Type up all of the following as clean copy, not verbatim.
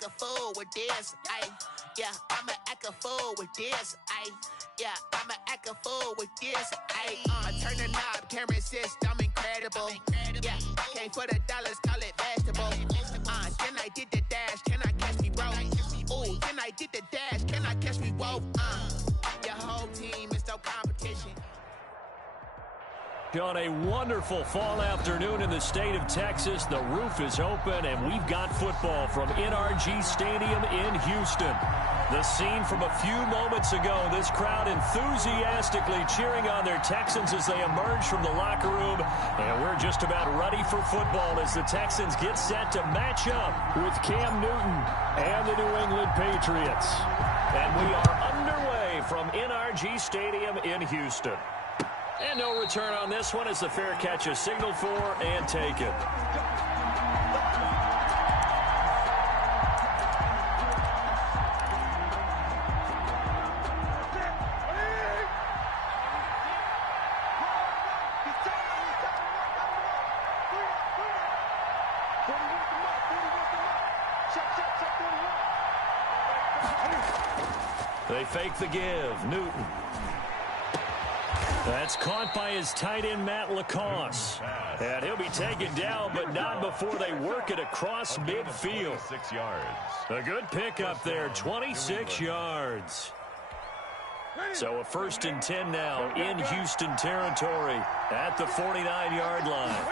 act a fool with this. Yeah, I'ma act a fool with this. Yeah, I'ma act a fool with this. Turn the knob, camera assist, I'm incredible. Yeah, came for the dollars, call it vegetable. Then I did the dash, can I catch me, bro? Ooh, then I did the dash, can I catch me, whoa? Your whole team is no competition. On a wonderful fall afternoon in the state of Texas, the roof is open, and we've got football from NRG Stadium in Houston. The scene from a few moments ago, this crowd enthusiastically cheering on their Texans as they emerge from the locker room. And we're just about ready for football as the Texans get set to match up with Cam Newton and the New England Patriots. And we are underway from NRG Stadium in Houston. And no return on this one as the fair catch is signaled for and taken. They fake the give. Newton. That's caught by his tight end, Matt Lacoste. And he'll be taken down, but not before they work it across midfield. 6 yards. A good pickup there, 26 yards. So a 1st and 10 now in Houston territory at the 49-yard line.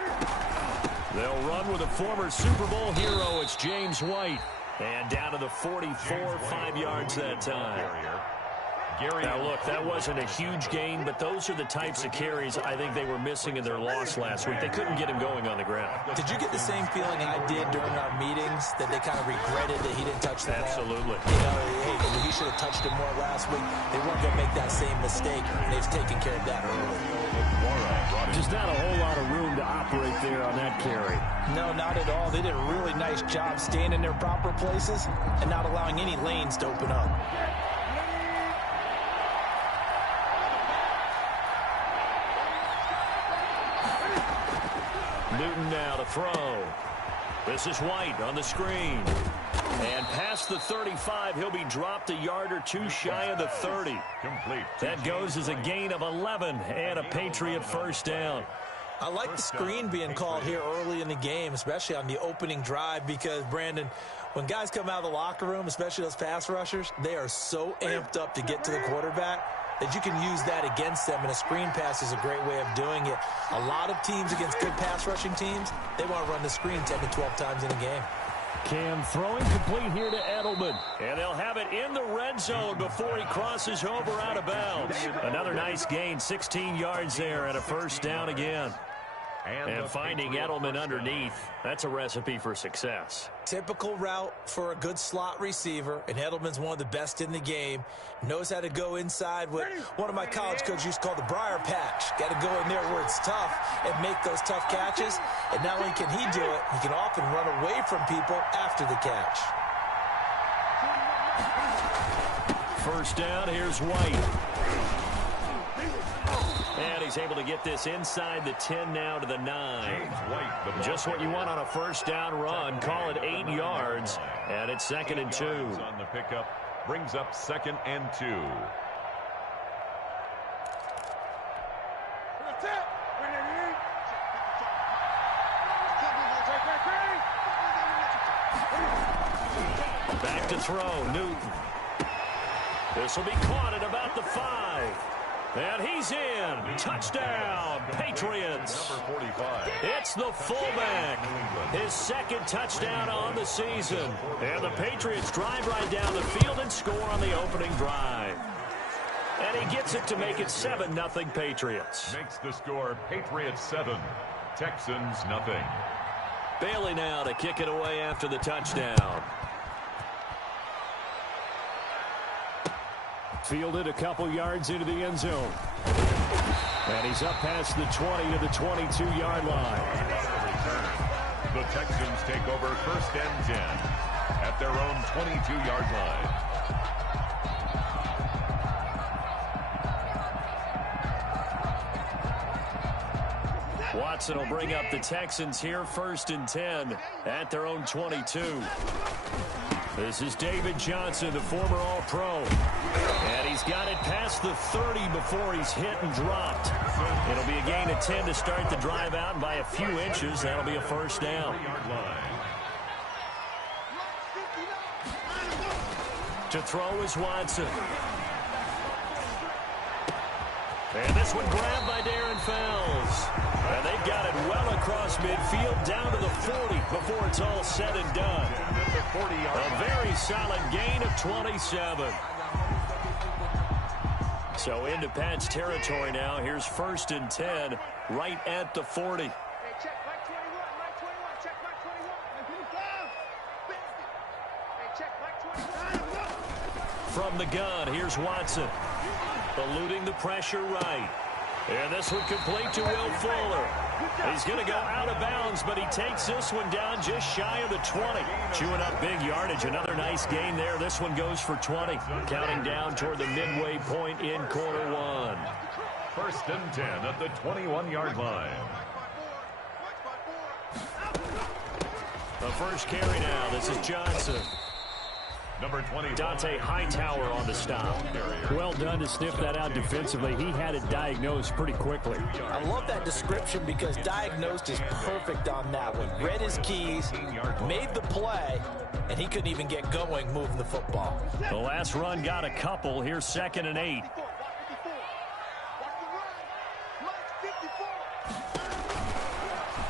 They'll run with a former Super Bowl hero. It's James White. And down to the 44, 5 yards that time. Now, look, that wasn't a huge gain, but those are the types of carries I think they were missing in their loss last week. They couldn't get him going on the ground. Did you get the same feeling I did during our meetings, that they kind of regretted that he didn't touch the ball? Absolutely. You know, hey, he should have touched him more last week. They weren't going to make that same mistake, and they've taken care of that early. Just not a whole lot of room to operate there on that carry. No, not at all. They did a really nice job staying in their proper places and not allowing any lanes to open up. Newton now to throw. This is White on the screen. And past the 35, he'll be dropped a yard or two shy of the 30. Complete. That goes as a gain of 11 and a Patriot first down. I like the screen being called here early in the game, especially on the opening drive, because, Brandon, when guys come out of the locker room, especially those pass rushers, they are so amped up to get to the quarterback that you can use that against them, and a screen pass is a great way of doing it. A lot of teams against good pass rushing teams, they want to run the screen 10 to 12 times in a game. Cam throwing complete here to Edelman. And they'll have it in the red zone before he crosses over out of bounds. Another nice gain, 16 yards there, and a first down again. And finding Edelman underneath, that's a recipe for success. Typical route for a good slot receiver, and Edelman's one of the best in the game. Knows how to go inside what one of my college coaches used to call the briar patch. Got to go in there where it's tough and make those tough catches. And not only can he do it, he can often run away from people after the catch. First down, here's White. And he's able to get this inside the 10 now to the 9. Just what you want on a first down run. Call it 8 yards. And it's 2nd and 2. On the pickup, brings up 2nd and 2. Back to throw, Newton. This will be caught at about the 5. And he's in. Touchdown, Patriots. Number 45. It's the fullback. His 2nd touchdown on the season. And the Patriots drive right down the field and score on the opening drive. And he gets it to make it 7-0 Patriots. Makes the score Patriots 7, Texans nothing. Bailey now to kick it away after the touchdown. Fielded a couple yards into the end zone. And he's up past the 20 to the 22-yard line. The Texans take over 1st and 10 at their own 22-yard line. Watson will bring up the Texans here 1st and 10 at their own 22. This is David Johnson, the former All-Pro. And he's got it past the 30 before he's hit and dropped. It'll be a gain of 10 to start the drive out, and by a few inches, that'll be a first down. To throw is Watson. And this one grabbed by Darren Fells. And they've got it well across midfield down to the 40 before it's all said and done. A very solid gain of 27. So into Pat's territory now. Here's 1st and 10 right at the 40. From the gun, here's Watson. Eluding the pressure right. And this one complete to Will Fuller. He's going to go out of bounds, but he takes this one down just shy of the 20. Chewing up big yardage. Another nice gain there. This one goes for 20. Counting down toward the midway point in quarter one. 1st and 10 at the 21-yard line. The first carry now. This is Johnson. Number 20, Dante Hightower on the stop. Well done to sniff that out defensively. He had it diagnosed pretty quickly. I love that description because diagnosed is perfect on that one. Read his keys, made the play, and he couldn't even get going moving the football. The last run got a couple. Here's 2nd and 8.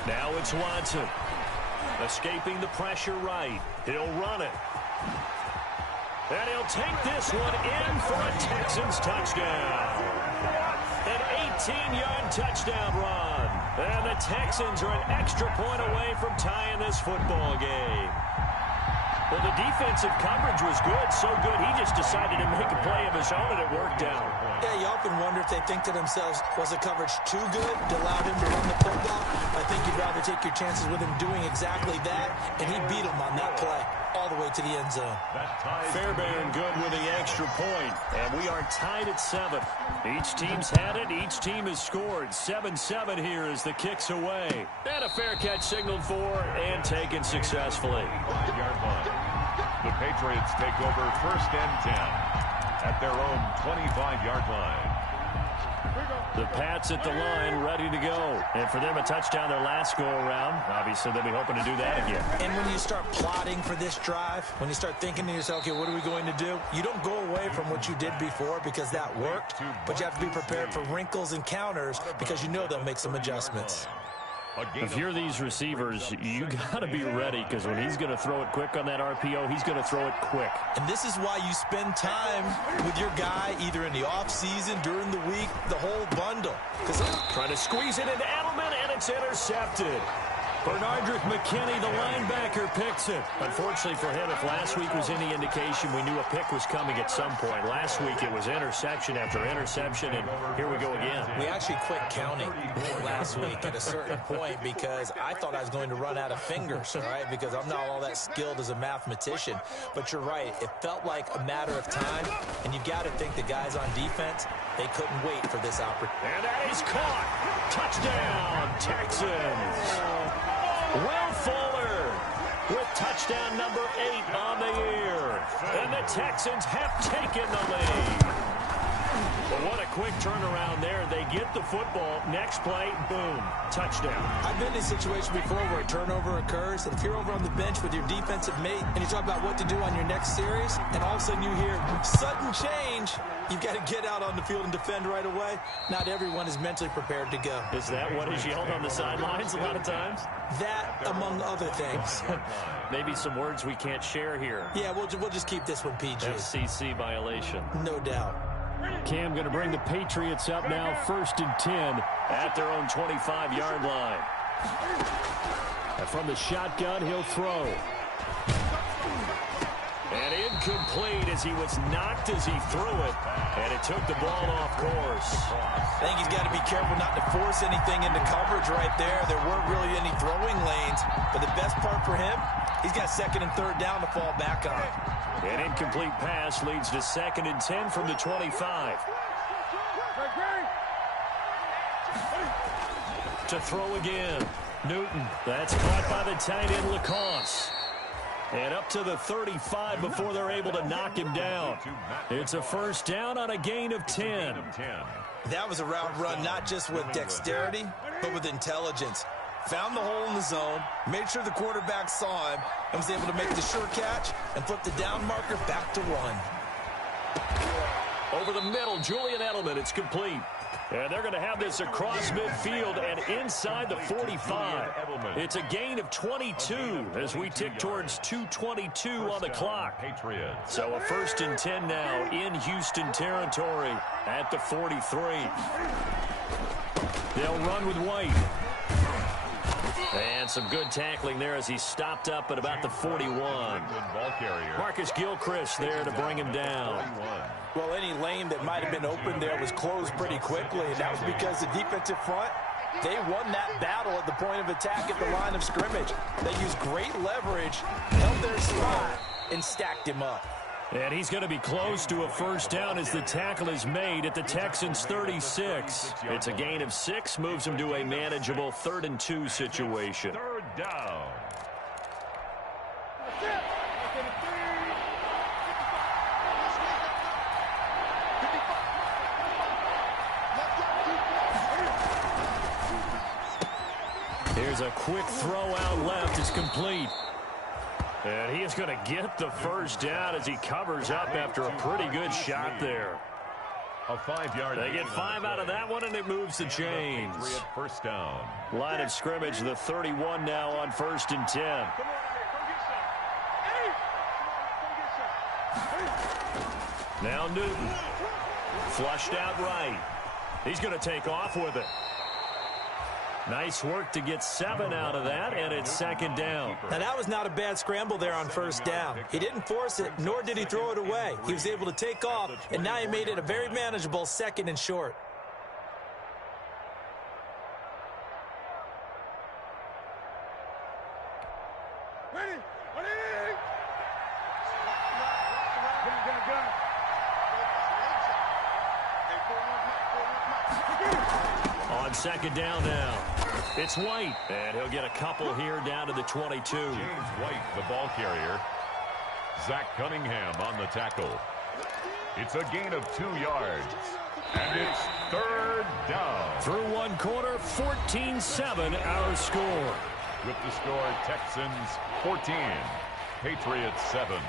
Now it's Watson. Escaping the pressure right. He'll run it. And he'll take this one in for a Texans touchdown. An 18-yard touchdown run. And the Texans are an extra point away from tying this football game. Well, the defensive coverage was good, so good he just decided to make a play of his own, and it worked out. Yeah, you often wonder if they think to themselves, was the coverage too good to allow him to run the football? I think you'd rather take your chances with him doing exactly that, and he beat him on that play all the way to the end zone. Fairbairn good with the extra point, and we are tied at 7. Each team's had it. Each team has scored. 7-7 here as the kick's away. And a fair catch signaled for and taken successfully. The Patriots take over 1st and 10 at their own 25-yard line. The Pats at the line, ready to go. And for them, a touchdown their last go-around. Obviously, they'll be hoping to do that again. And when you start plotting for this drive, when you start thinking to yourself, okay, what are we going to do? You don't go away from what you did before because that worked, but you have to be prepared for wrinkles and counters because you know they'll make some adjustments. If you're these receivers, you got to be ready because when he's going to throw it quick on that RPO, he's going to throw it quick. And this is why you spend time with your guy either in the offseason, during the week, the whole bundle. Trying to squeeze it into Edelman, and it's intercepted. Bernardrick McKinney, the linebacker, picks it. Unfortunately for him, if last week was any indication, we knew a pick was coming at some point. Last week it was interception after interception, and here we go again. We actually quit counting last week at a certain point because I thought I was going to run out of fingers, all right, because I'm not all that skilled as a mathematician. But you're right. It felt like a matter of time, and you've got to think the guys on defense, they couldn't wait for this opportunity. And that is caught. Touchdown, Texans. Will Fuller with touchdown number 8 on the year. And the Texans have taken the lead. But what a quick turnaround there. They get the football. Next play, boom, touchdown. I've been in a situation before where a turnover occurs, and if you're over on the bench with your defensive mate and you talk about what to do on your next series, and all of a sudden you hear sudden change, you've got to get out on the field and defend right away. Not everyone is mentally prepared to go. Is that what is yelled on the sidelines a lot of times? That, among other things. Maybe some words we can't share here. Yeah, we'll just keep this one PG. FCC violation. No doubt. Cam going to bring the Patriots up now, 1st and 10 at their own 25-yard line. And from the shotgun, he'll throw. And incomplete as he was knocked as he threw it. And it took the ball off course. I think he's got to be careful not to force anything into coverage right there. There weren't really any throwing lanes. But the best part for him, he's got 2nd and 3rd down to fall back on. An incomplete pass leads to 2nd and 10 from the 25. To throw again. Newton. That's caught by the tight end, Lacoste. And up to the 35 before they're able to knock him down. It's a first down on a gain of 10. That was a route run not just with dexterity, but with intelligence. Found the hole in the zone, made sure the quarterback saw him, and was able to make the sure catch and flip the down marker back to 1. Over the middle, Julian Edelman, it's complete. And they're going to have this across midfield and inside the 45. It's a gain of 22 as we tick towards 2:22 on the clock. So a first and 10 now in Houston territory at the 43. They'll run with White. And some good tackling there as he stopped up at about the 41. Marcus Gilchrist there to bring him down. Well, any lane that might have been open there was closed pretty quickly, and that was because the defensive front, they won that battle at the point of attack at the line of scrimmage. They used great leverage, held their spot, and stacked him up. And he's going to be close to a first down as the tackle is made at the Texans' 36. It's a gain of 6, moves him to a manageable 3rd and 2 situation. Third down. Here's a quick throw out left. It's complete. And he is going to get the first down as he covers up after a pretty good shot there. A 5-yard. They get 5 out of that one, and it moves the chains. First down. Line of scrimmage, the 31 now on 1st and 10. Now Newton. Flushed out right. He's going to take off with it. Nice work to get 7 out of that, and it's 2nd down. Now, that was not a bad scramble there on first down. He didn't force it, nor did he throw it away. He was able to take off, and now he made it a very manageable 2nd and short. On 2nd down now. It's White, and he'll get a couple here down to the 22. James White, the ball carrier. Zach Cunningham on the tackle. It's a gain of 2 yards. And it's 3rd down. Through 1 quarter, 14-7 our score. With the score, Texans 14, Patriots 7.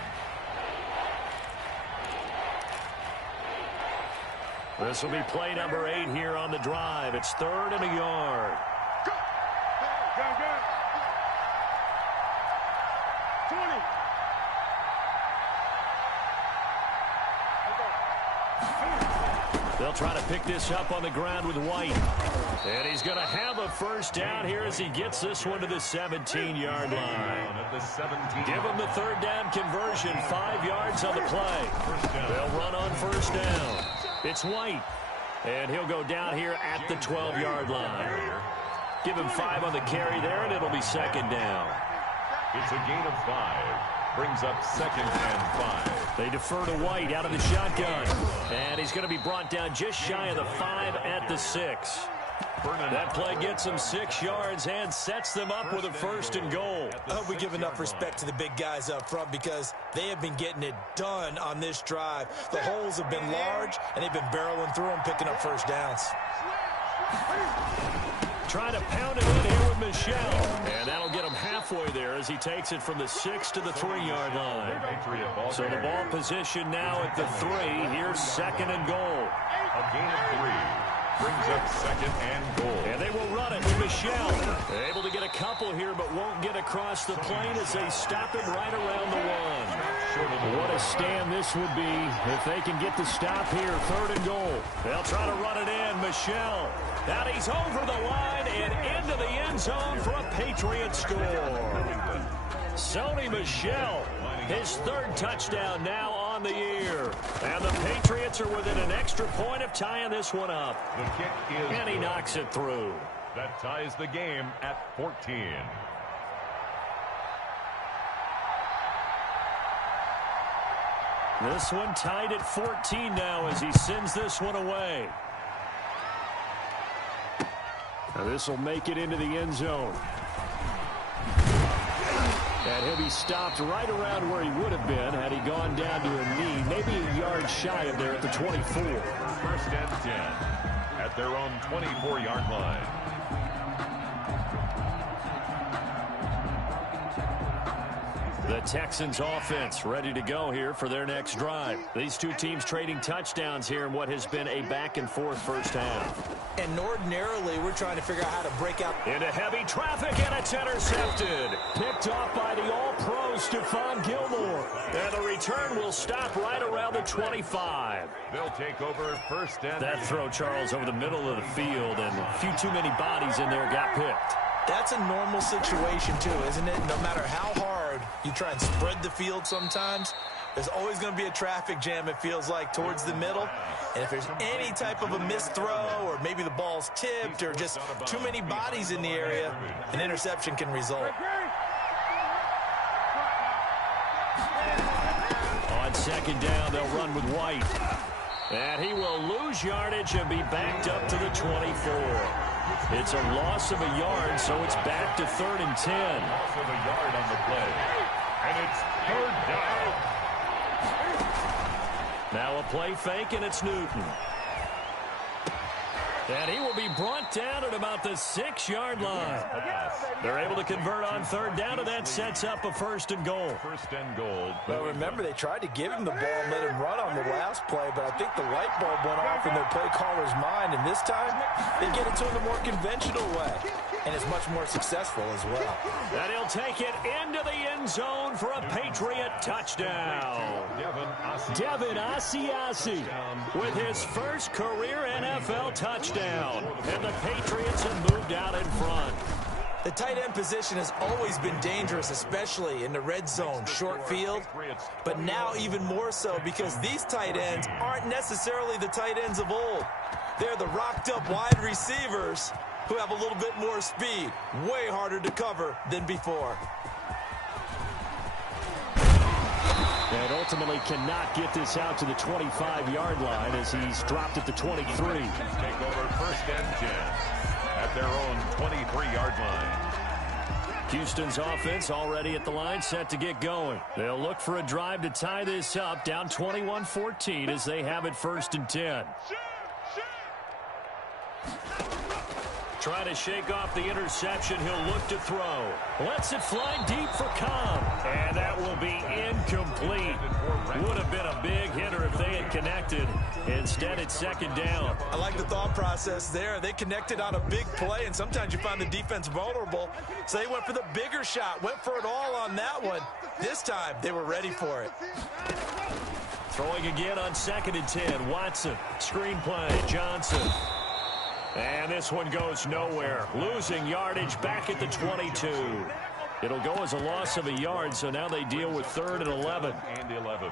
This will be play number 8 here on the drive. It's 3rd and a yard. Go. 20. They'll try to pick this up on the ground with White. And he's going to have a first down here as he gets this one to the 17-yard line. Give him the 3rd down conversion, 5 yards on the play. They'll run on first down. It's White. And he'll go down here at the 12-yard line. Give him 5 on the carry there, and it'll be 2nd down. It's a gain of 5. Brings up 2nd and 5. They defer to White out of the shotgun. And he's going to be brought down just shy of the 5 at the 6. That play gets them 6 yards and sets them up with a 1st and goal. I hope we give enough respect to the big guys up front because they have been getting it done on this drive. The holes have been large, and they've been barreling through them, picking up first downs. Trying to pound it in here with Michelle. And that'll get him halfway there as he takes it from the 6 to the 3-yard line. So the ball position now at the 3. Here's 2nd and goal. A gain of 3. Brings up 2nd and goal. And they will run it with Michelle. They're able to get a couple here, but won't get across the plane as they stop it right around the 1. What a stand this would be if they can get the stop here. 3rd and goal. They'll try to run it in. Michelle. Now he's over the line and into the end zone for a Patriot score. Sony Michel, his 3rd touchdown now on the year. And the Patriots are within an extra point of tying this one up. The kick is and he knocks it through. That ties the game at 14. This one tied at 14 now as he sends this one away. Now this will make it into the end zone. And And he'll be stopped right around where he would have been had he gone down to a knee, maybe a yard shy of there at the 24. First and 10 at their own 24-yard line. The Texans offense ready to go here for their next drive. These two teams trading touchdowns here in what has been a back-and-forth first half. And ordinarily, we're trying to figure out how to break out Into heavy traffic, and it's intercepted. Picked off by the all-pro Stephon Gilmore. And the return will stop right around the 25. They'll take over first and... That throw, Charles, over the middle of the field, and a few too many bodies in there got picked. That's a normal situation, too, isn't it? No matter how hard you try and spread the field sometimes, there's always going to be a traffic jam, it feels like, towards the middle. And if there's any type of a missed throw or maybe the ball's tipped or just too many bodies in the area, an interception can result. On second down, they'll run with White. And he will lose yardage and be backed up to the 24. It's a loss of a yard, so it's back to 3rd and 10. Loss of a yard on the play. And it's 3rd down. Now a play fake, and it's Newton. And he will be brought down at about the 6-yard line. They're able to convert on 3rd down, and that sets up a 1st and goal. 1st and goal. Well, remember, they tried to give him the ball and let him run on the last play, but I think the light bulb went off in their play caller's mind, and this time they get it to him the more conventional way, and it's much more successful as well. And he'll take it into the end zone for a Patriot touchdown. Devin Asiasi with his first career NFL touchdown. And the Patriots have moved out in front. The tight end position has always been dangerous, especially in the red zone, short field. But now even more so because these tight ends aren't necessarily the tight ends of old. They're the rocked-up wide receivers who have a little bit more speed. Way harder to cover than before. And ultimately cannot get this out to the 25-yard line as he's dropped at the 23. Take over 1st and 10 at their own 23-yard line. Houston's offense already at the line, set to get going. They'll look for a drive to tie this up, down 21-14 as they have it 1st and 10. Trying to shake off the interception. He'll look to throw. Lets it fly deep for Cobb. And that will be incomplete. Would have been a big hitter if they had connected. Instead, it's 2nd down. I like the thought process there. They connected on a big play, and sometimes you find the defense vulnerable. So they went for the bigger shot, went for it all on that one. This time, they were ready for it. Throwing again on 2nd and 10. Watson, screen play, Johnson. And this one goes nowhere. Losing yardage back at the 22. It'll go as a loss of a yard, so now they deal with 3rd and 11. And 11.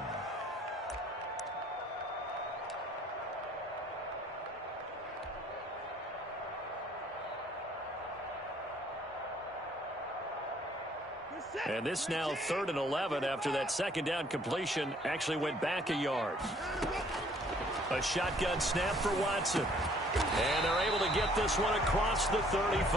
And this now 3rd and 11 after that 2nd down completion actually went back a yard. A shotgun snap for Watson. And they're able to get this one across the 35.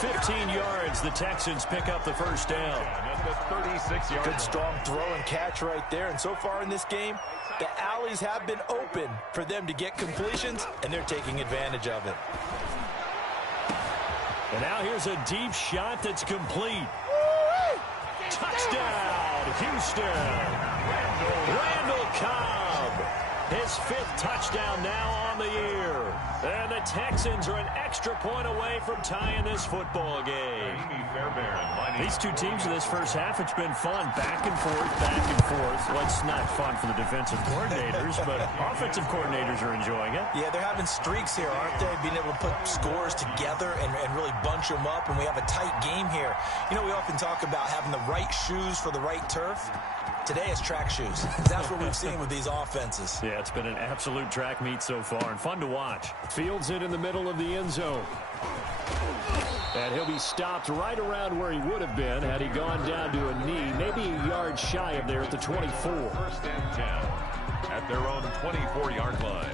15 yards, the Texans pick up the 1st down. At the 36-yard. Good strong throw and catch right there. And so far in this game, the alleys have been open for them to get completions, and they're taking advantage of it. And now here's a deep shot that's complete. Touchdown, Houston. Randall Cobb. His 5th touchdown now on the year. And the Texans are an extra point away from tying this football game. These two teams in this first half, it's been fun. Back and forth, back and forth. Well, it's not fun for the defensive coordinators, but offensive coordinators are enjoying it. Yeah, they're having streaks here, aren't they? Being able to put scores together and really bunch them up, and we have a tight game here. You know, we often talk about having the right shoes for the right turf. Today it's track shoes. That's what we've seen with these offenses. Yeah, it's been an absolute track meet so far and fun to watch. Fields it in the middle of the end zone. And he'll be stopped right around where he would have been had he gone down to a knee, maybe a yard shy of there at the 24. 1st and 10 at their own 24-yard line.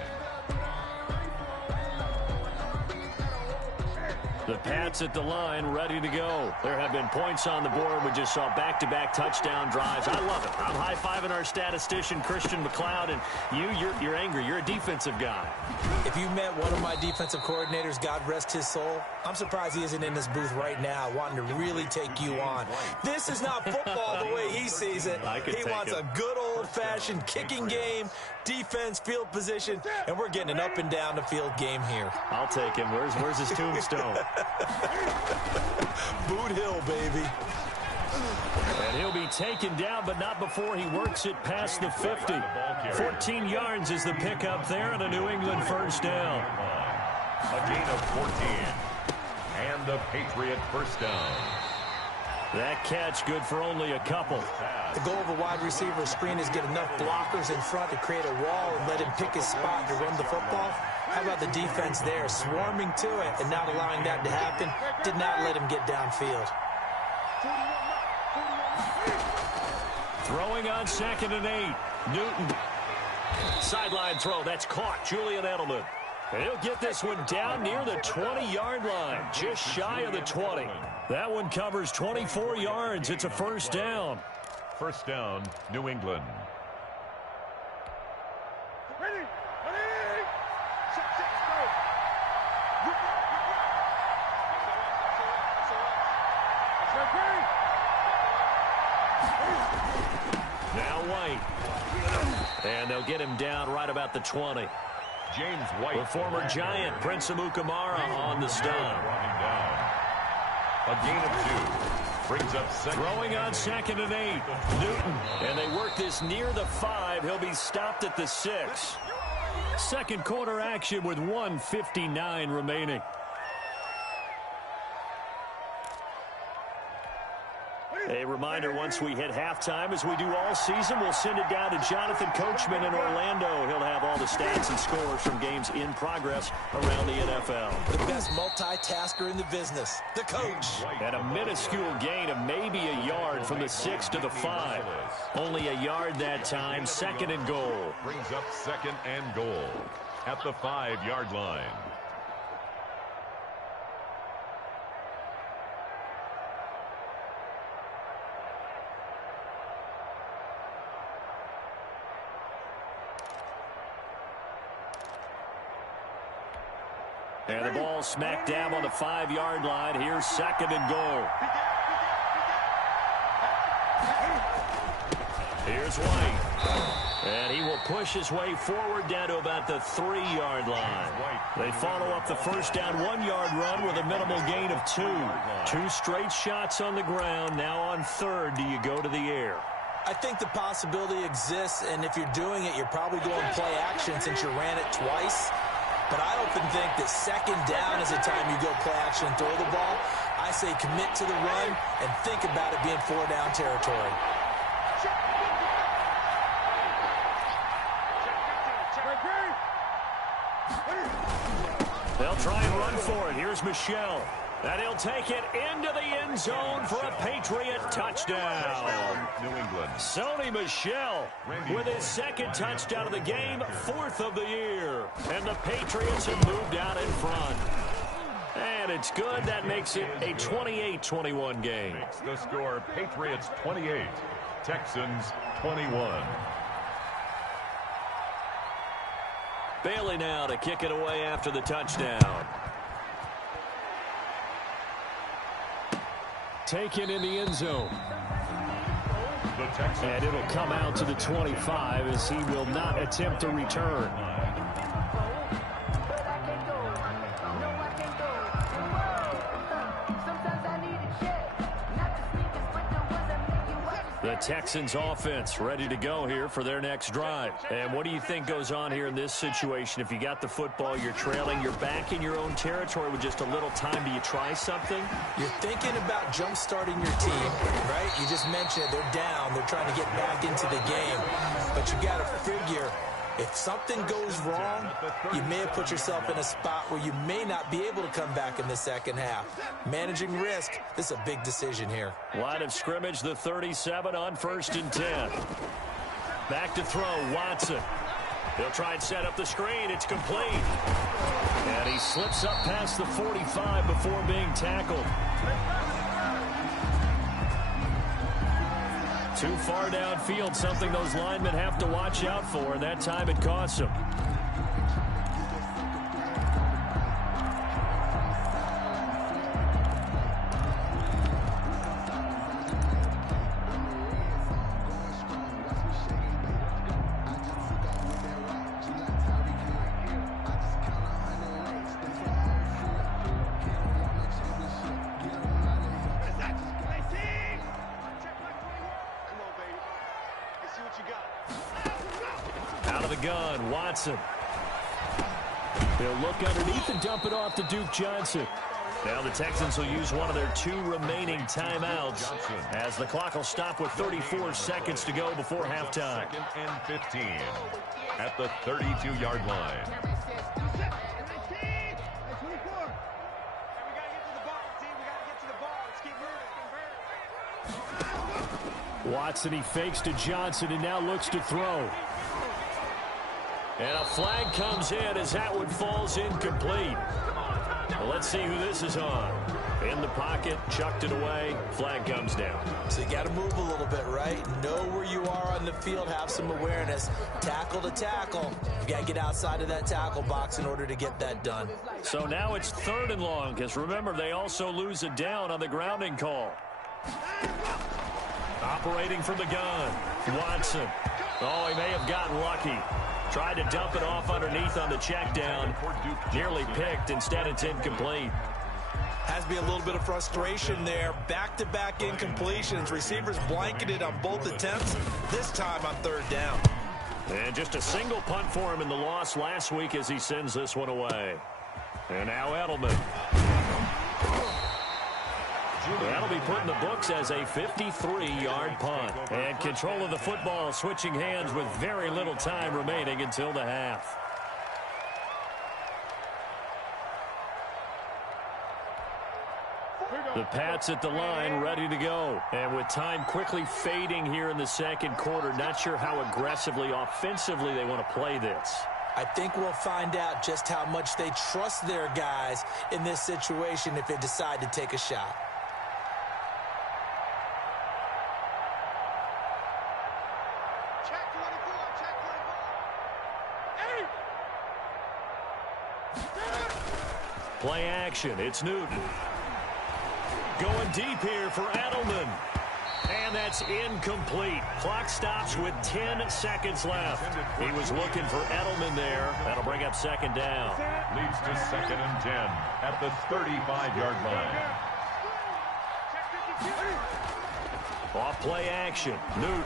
The Pats at the line, ready to go. There have been points on the board. We just saw back-to-back touchdown drives. I love it. I'm high-fiving our statistician, Christian McLeod, and you're angry. You're a defensive guy. If you met one of my defensive coordinators, God rest his soul, I'm surprised he isn't in this booth right now wanting to really take you on. This is not football the way he sees it. He wants a good old-fashioned kicking game, defense, field position, and we're getting an up-and-down-the-field game here. I'll take him. Where's his tombstone? Boot Hill, baby. And he'll be taken down, but not before he works it past the 50. 14 yards is the pickup there, and a New England first down. A gain of 14. And the Patriot first down. That catch good for only a couple. The goal of a wide receiver screen is get enough blockers in front to create a wall and let him pick his spot to run the football. How about the defense there, swarming to it and not allowing that to happen? Did not let him get downfield. Throwing on 2nd and 8. Newton. Sideline throw. That's caught. Julian Edelman. And he'll get this one down near the 20-yard line, just shy of the 20. That one covers 24 yards. It's a first down. First down, New England. Ready? Ready? Set, go. Now White. And they'll get him down right about the 20. James White. The former Giant, Prince Amukamara, on the stop. A gain of 2. Brings up second. Throwing on 2nd and 8. Newton. And they work this near the 5. He'll be stopped at the 6. Second quarter action with 1:59 remaining. A reminder, once we hit halftime, as we do all season, we'll send it down to Jonathan Coachman in Orlando. He'll have all the stats and scores from games in progress around the NFL. The best multitasker in the business, the coach. And a minuscule gain of maybe a yard from the 6 to the 5. Only a yard that time, 2nd and goal. Brings up 2nd and goal at the 5-yard line. And the ball smack dab on the 5-yard line. Here's 2nd and goal. Here's White. And he will push his way forward down to about the 3-yard line. They follow up the first down 1-yard run with a minimal gain of 2. 2 straight shots on the ground. Now on 3rd, do you go to the air? I think the possibility exists, and if you're doing it, you're probably going play action since you ran it twice. But I often think that 2nd down is the time you go play action and throw the ball. I say commit to the run and think about it being 4-down territory. They'll try and run for it. Here's Michel. And he'll take it into the end zone for a Patriot touchdown. New England. Sony Michel with his 2nd touchdown of the game, 4th of the year. And the Patriots have moved out in front. And it's good. That makes it a 28-21 game. Makes the score Patriots 28, Texans 21. Bailey now to kick it away after the touchdown. Taken in the end zone. And it'll come out to the 25 as he will not attempt a return. The Texans offense ready to go here for their next drive. And what do you think goes on here in this situation? If you got the football, you're trailing, you're back in your own territory with just a little time. Do you try something? You're thinking about jump-starting your team, right? You just mentioned it. They're down. They're trying to get back into the game. But you got to figure, if something goes wrong, you may have put yourself in a spot where you may not be able to come back in the second half. Managing risk, this is a big decision here. Line of scrimmage, the 37 on 1st and 10. Back to throw, Watson. They'll try and set up the screen. It's complete. And he slips up past the 45 before being tackled. Too far downfield, something those linemen have to watch out for, and that time it costs them. Out of the gun, Watson. They'll look underneath and dump it off to Duke Johnson. Now the Texans will use one of their 2 remaining timeouts as the clock will stop with 34 seconds to go before halftime. 2nd and 15 at the 32-yard line. Watson, he fakes to Johnson and now looks to throw. And a flag comes in as that one falls incomplete. Well, let's see who this is on. In the pocket, chucked it away, flag comes down. So you got to move a little bit, right? Know where you are on the field, have some awareness. Tackle to tackle. You got to get outside of that tackle box in order to get that done. So now it's 3rd and long, because remember, they also lose a down on the grounding call. Operating from the gun, Watson. Oh, he may have gotten lucky. Tried to dump it off underneath on the check down. Nearly picked. Instead, it's incomplete. Has to be a little bit of frustration there. Back-to-back incompletions. Receivers blanketed on both attempts. This time on 3rd down. And just a single punt for him in the loss last week as he sends this one away. And now Edelman. That'll be put in the books as a 53-yard punt. And control of the football switching hands with very little time remaining until the half. The Pats at the line ready to go. And with time quickly fading here in the 2nd quarter, not sure how aggressively, offensively they want to play this. I think we'll find out just how much they trust their guys in this situation if they decide to take a shot. Play action. It's Newton. Going deep here for Edelman. And that's incomplete. Clock stops with 10 seconds left. He was looking for Edelman there. That'll bring up 2nd down. Leads to 2nd and 10 at the 35-yard line. Off play action. Newton.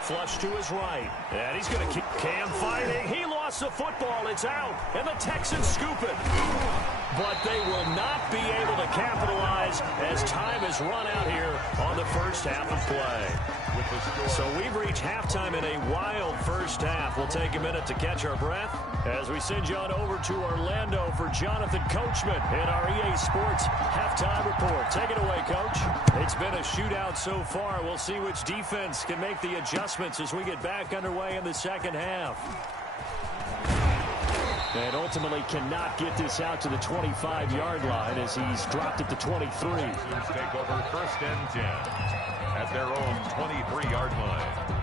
Flush to his right. And he's going to keep Cam fighting. He lost the football. It's out. And the Texans scoop it. But they will not be able to capitalize as time has run out here on the first half of play. So we've reached halftime in a wild first half. We'll take a minute to catch our breath as we send you on over to Orlando for Jonathan Coachman in our EA Sports halftime report. Take it away, Coach. It's been a shootout so far. We'll see which defense can make the adjustments as we get back underway in the 2nd half. And ultimately cannot get this out to the 25-yard line as he's dropped it to 23. Take over 1st and 10 at their own 23-yard line.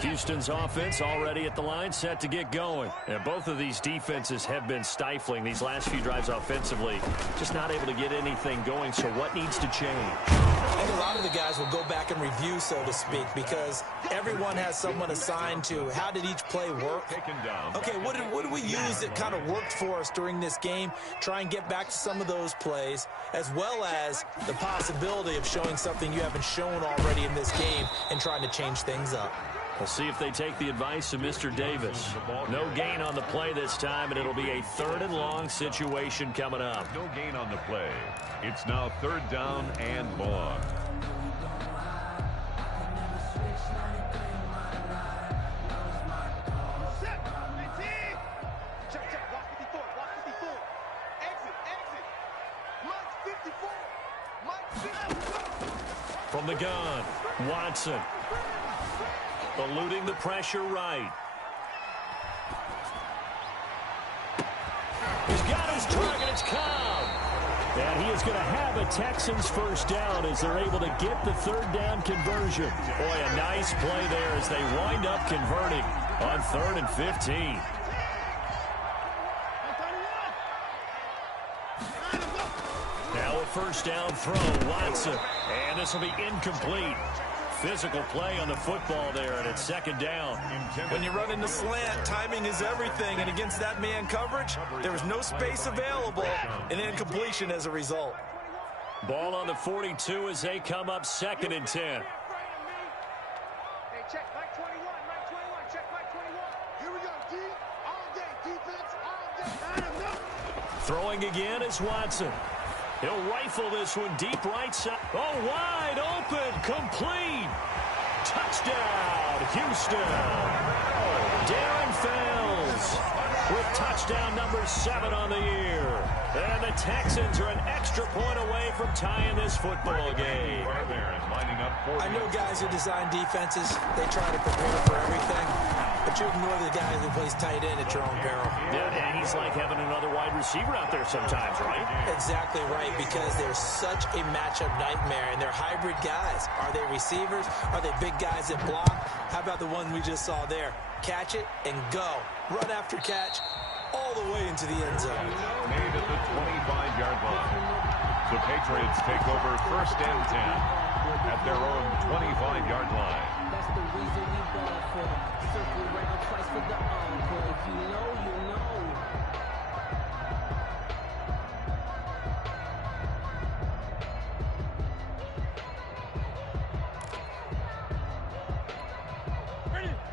Houston's offense already at the line, set to get going. And both of these defenses have been stifling these last few drives offensively. Just not able to get anything going, so what needs to change? I think a lot of the guys will go back and review, so to speak, because everyone has someone assigned to how did each play work. Okay, what did we use that kind of worked for us during this game? Try and get back to some of those plays, as well as the possibility of showing something you haven't shown already in this game and trying to change things up. We'll see if they take the advice of Mr. Davis. No gain on the play this time, and it'll be a 3rd and long situation coming up. No gain on the play. It's now 3rd down and long. From the gun, Watson. Eluding the pressure right. He's got his target. It's Cobb. And he is going to have a Texans first down as they're able to get the third down conversion. Boy, a nice play there as they wind up converting on 3rd and 15. Now a first down throw, Watson. And this will be incomplete. Physical play on the football there, and it's 2nd down. When you run into slant, timing is everything, and against that man coverage, there was no space available, and incompletion as a result. Ball on the 42 as they come up 2nd and 10. Hey, check Mike 21, Mike 21, check Mike 21. Here we go, D, all day, defense, all day. Throwing again is Watson. He'll rifle this one deep right side. Oh, wide open, complete. Touchdown, Houston. Darren Fells with touchdown number 7 on the year. And the Texans are an extra point away from tying this football game. I know guys who design defenses. They try to prepare for everything. But you ignore the guy who plays tight end at your own peril. Yeah, and he's like having another wide receiver out there sometimes, right? Exactly right, because they're such a matchup nightmare, and they're hybrid guys. Are they receivers? Are they big guys that block? How about the one we just saw there? Catch it and go. Run after catch all the way into the end zone. Made at the 25-yard line. The Patriots take over 1st and 10 at their own 25-yard line. That's the reason we ball for. Circle around twice for the encore. If you know, you know.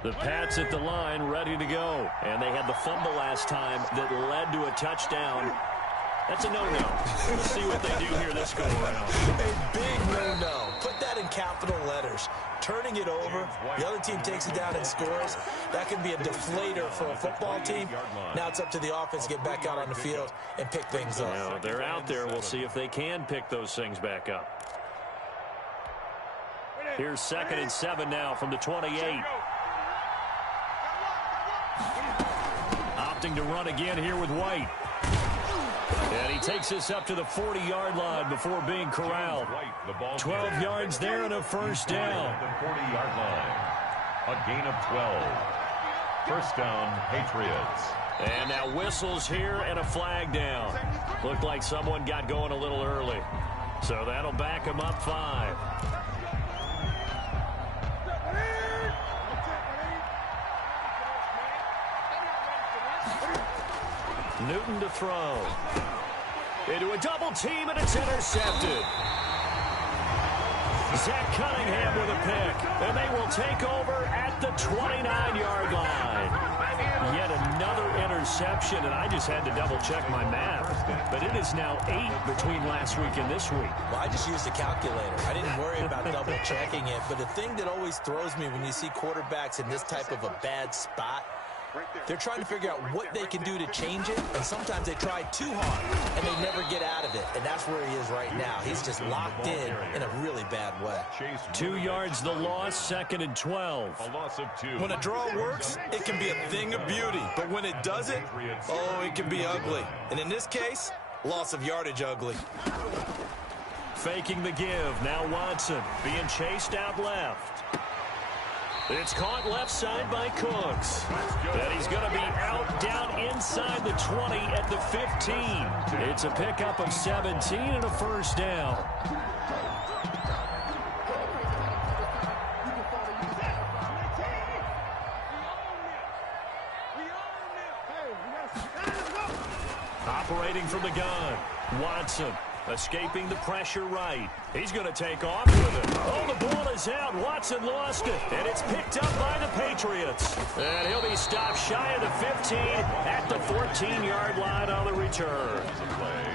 The Pats at the line, ready to go. And they had the fumble last time that led to a touchdown. That's a no-no. We'll see what they do here this go-around. A big no-no. Put that in capital letters. Turning it over, the other team takes it down and scores. That can be a deflator for a football team. Now it's up to the offense to get back out on the field and pick things up. Now, they're out there. We'll see if they can pick those things back up. Here's 2nd and 7 now from the 28. Opting to run again here with White. And he takes this up to the 40-yard line before being corralled. 12 yards there and a first down. The 40-yard line. A gain of 12. First down, Patriots. And now whistles here and a flag down. Looked like someone got going a little early. So that'll back him up 5. Newton to throw. Into a double team, and it's intercepted. Zach Cunningham with a pick, and they will take over at the 29-yard line. Yet another interception, and I just had to double-check my math. But it is now 8 between last week and this week. Well, I just used a calculator. I didn't worry about double-checking it. But the thing that always throws me when you see quarterbacks in this type of a bad spot, they're trying to figure out what they can do to change it, and sometimes they try too hard, and they never get out of it. And that's where he is right now. He's just locked in a really bad way. 2 yards the loss, 2nd and 12. A loss of 2. When a draw works, it can be a thing of beauty. But when it doesn't, oh, it can be ugly. And in this case, loss of yardage ugly. Faking the give. Now Watson being chased out left. It's caught left side by Cooks. And he's going to be out down inside the 20 at the 15. It's a pickup of 17 and a first down. Operating from the gun, Watson. Escaping the pressure right. He's going to take off with it. Oh, the ball is out. Watson lost it. And it's picked up by the Patriots. And he'll be stopped shy of the 15 at the 14-yard line on the return.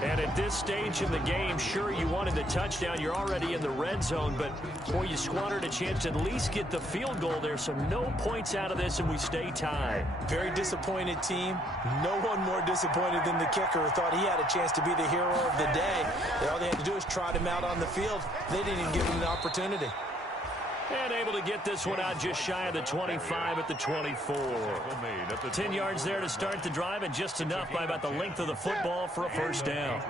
And at this stage in the game, sure, you wanted the touchdown. You're already in the red zone. But, boy, you squandered a chance to at least get the field goal there. So no points out of this, and we stay tied. Very disappointed team. No one more disappointed than the kicker who thought he had a chance to be the hero of the day. All they had to do is trot him out on the field. field. They didn't even give him the opportunity. And able to get this one out just shy of the 25 at the 24. 10 yards there to start the drive, and just enough by about the length of the football for a first down.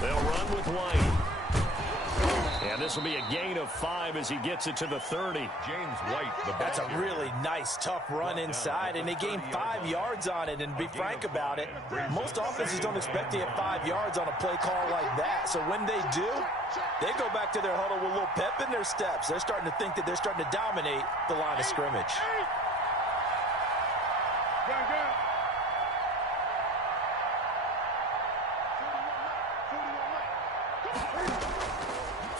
They'll run with White. And this will be a gain of 5 as he gets it to the 30. James White, that's a really nice, tough run inside, and they gained 5 yards on it. And to be frank about it, most offenses don't expect to get 5 yards on a play call like that. So when they do, they go back to their huddle with a little pep in their steps. They're starting to think that they're starting to dominate the line of scrimmage.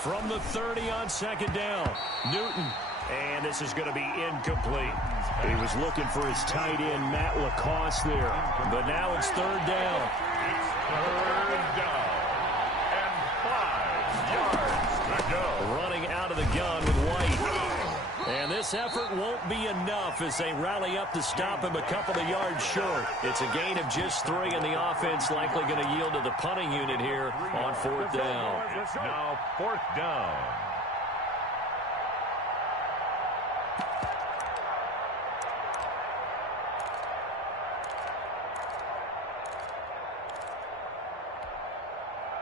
From the 30 on second down, Newton. And this is going to be incomplete. He was looking for his tight end, Matt Lacoste there. But now it's third down. Third down. And 5 yards to go. Running out of the gun with White. And this effort won't be enough as they rally up to stop him a couple of yards short. It's a gain of just 3, and the offense likely going to yield to the punting unit here on fourth down. It's now fourth down.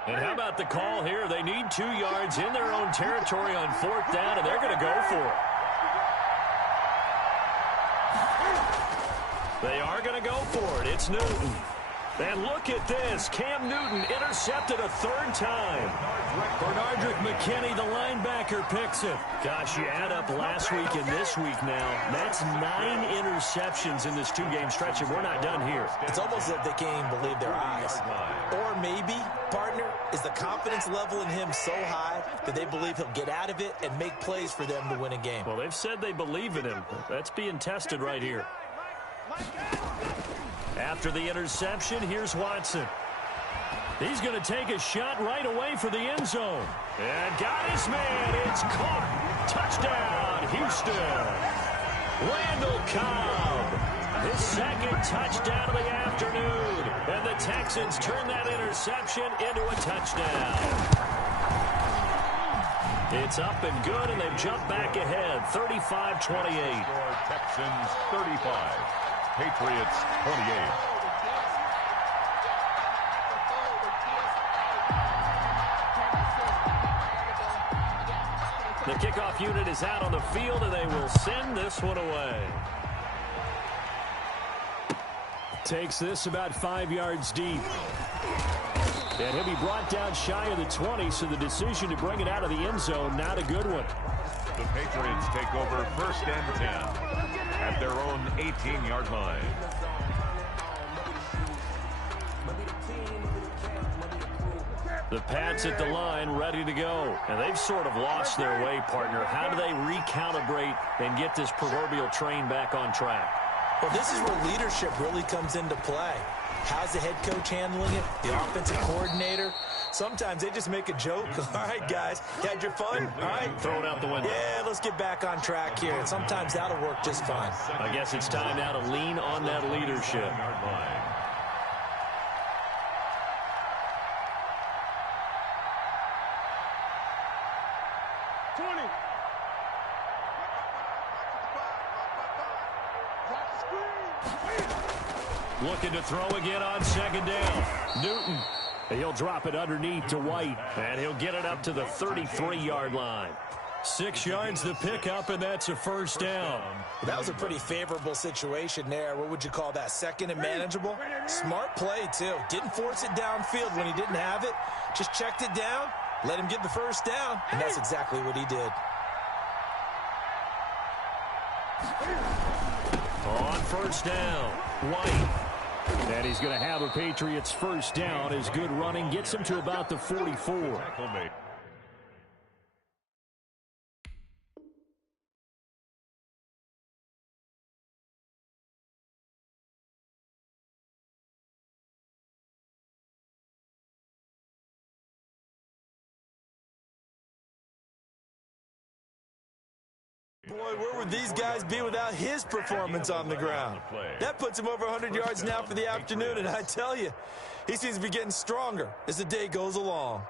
And how about the call here? They need 2 yards in their own territory on fourth down, and they're going to go for it. They are going to go for it. It's Newton. And look at this. Cam Newton intercepted a 3rd time. Bernardrick McKinney, the linebacker, picks it. Gosh, you add up last week and this week now. That's 9 interceptions in this 2-game stretch, and we're not done here. It's almost as if they can't even believe their eyes. Or maybe, partner, is the confidence level in him so high that they believe he'll get out of it and make plays for them to win a game. Well, they've said they believe in him. That's being tested right here. After the interception, here's Watson. He's going to take a shot right away for the end zone. And got his man. It's caught. Touchdown, Houston. Randall Cobb. His 2nd touchdown of the afternoon. And the Texans turn that interception into a touchdown. It's up and good, and they've jumped back ahead, 35-28. Texans 35. Patriots 28. The kickoff unit is out on the field, and they will send this one away. Takes this about 5 yards deep. And he'll be brought down shy of the 20, so the decision to bring it out of the end zone, not a good one. The Patriots take over 1st and 10 at their own 18-yard line. The Pats at the line, ready to go. And they've sort of lost their way, partner. How do they recalibrate and get this proverbial train back on track? Well, this is where leadership really comes into play. How's the head coach handling it? The offensive coordinator? Sometimes they just make a joke. All right, guys, you had your fun? All right. Throw it out the window. Yeah, let's get back on track here. And sometimes that'll work just fine. I guess it's time now to lean on that leadership. 20. Looking to throw again on second down. Newton. He'll drop it underneath to White, and he'll get it up to the 33-yard line. 6 yards the pickup, and that's a first down. That was a pretty favorable situation there. What would you call that? 2nd and manageable? Smart play, too. Didn't force it downfield when he didn't have it. Just checked it down, let him get the first down, and that's exactly what he did. On first down, White. And he's going to have a Patriots first down. His good running gets him to about the 44. Boy, where would these guys be without his performance on the ground? That puts him over 100 yards now for the afternoon, and I tell you, he seems to be getting stronger as the day goes along.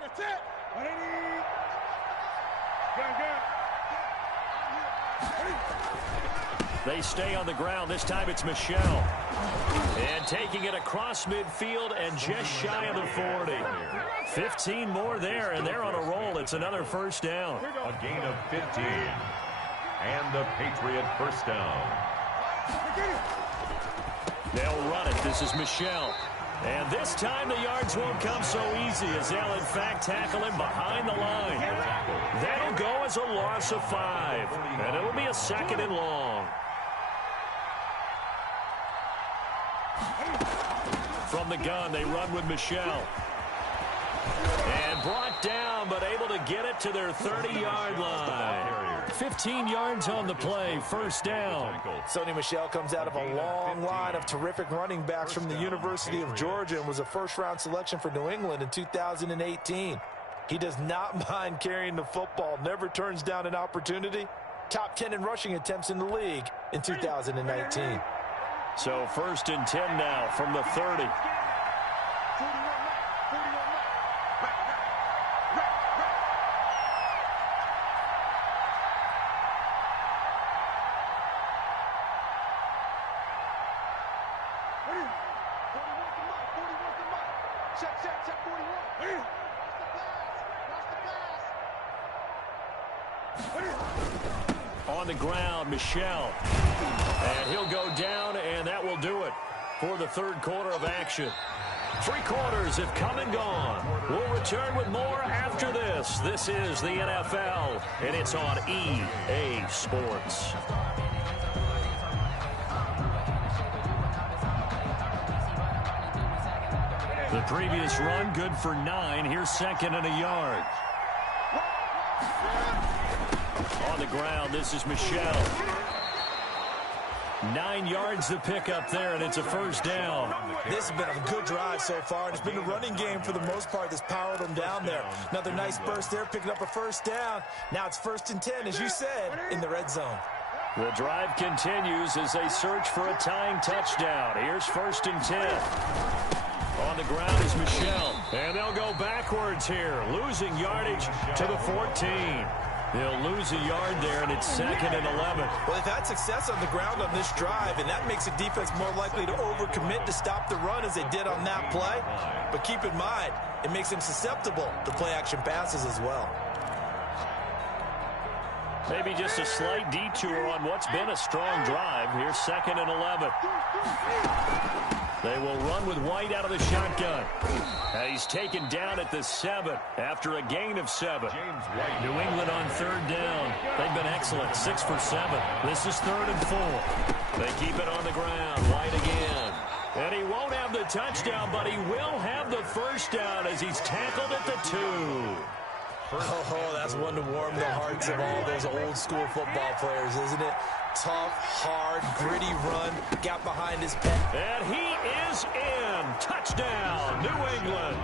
That's it. They stay on the ground. This time it's Michelle. And taking it across midfield and just shy of the 40. 15 more there, and they're on a roll. It's another first down. A gain of 15. And the Patriot first down. They'll run it. This is Michelle. And this time the yards won't come so easy as they'll, in fact, tackle him behind the line. That'll go as a loss of 5. And it'll be a 2nd and long. From the gun, they run with Michelle. And brought down, but able to get it to their 30-yard line. 15 yards on the play, first down. Sony Michel comes out of a long line of terrific running backs from the University of Georgia and was a first-round selection for New England in 2018. He does not mind carrying the football, never turns down an opportunity. Top 10 in rushing attempts in the league in 2019. So 1st and 10 now from the 30. On the ground, Michelle. And he'll go down, and that will do it for the 3rd quarter of action. 3 quarters have come and gone. We'll return with more after this. This is the NFL, and it's on EA Sports. The previous run, good for 9. Here's 2nd and a yard. On the ground, this is Michelle. 9 yards to pick up there, and it's a first down. This has been a good drive so far, and it's been a running game for the most part that's powered them down there. Another nice burst there, picking up a first down. Now it's 1st and 10, as you said, in the red zone. The drive continues as they search for a tying touchdown. Here's 1st and 10. On the ground is Michelle, and they'll go backwards here, losing yardage to the 14. They'll lose a yard there, and it's 2nd and 11. Well, they've had success on the ground on this drive, and that makes the defense more likely to overcommit to stop the run as they did on that play. But keep in mind, it makes them susceptible to play-action passes as well. Maybe just a slight detour on what's been a strong drive. Here's 2nd and 11. They will run with White out of the shotgun. He's taken down at the 7 after a gain of 7. New England on 3rd down. They've been excellent, 6 for 7. This is 3rd and 4. They keep it on the ground. White again. And he won't have the touchdown, but he will have the first down as he's tackled at the 2. Oh, that's one to warm the hearts of all those old-school football players, isn't it? Tough, hard, gritty run. Got behind his pet. And he is in. Touchdown, New England.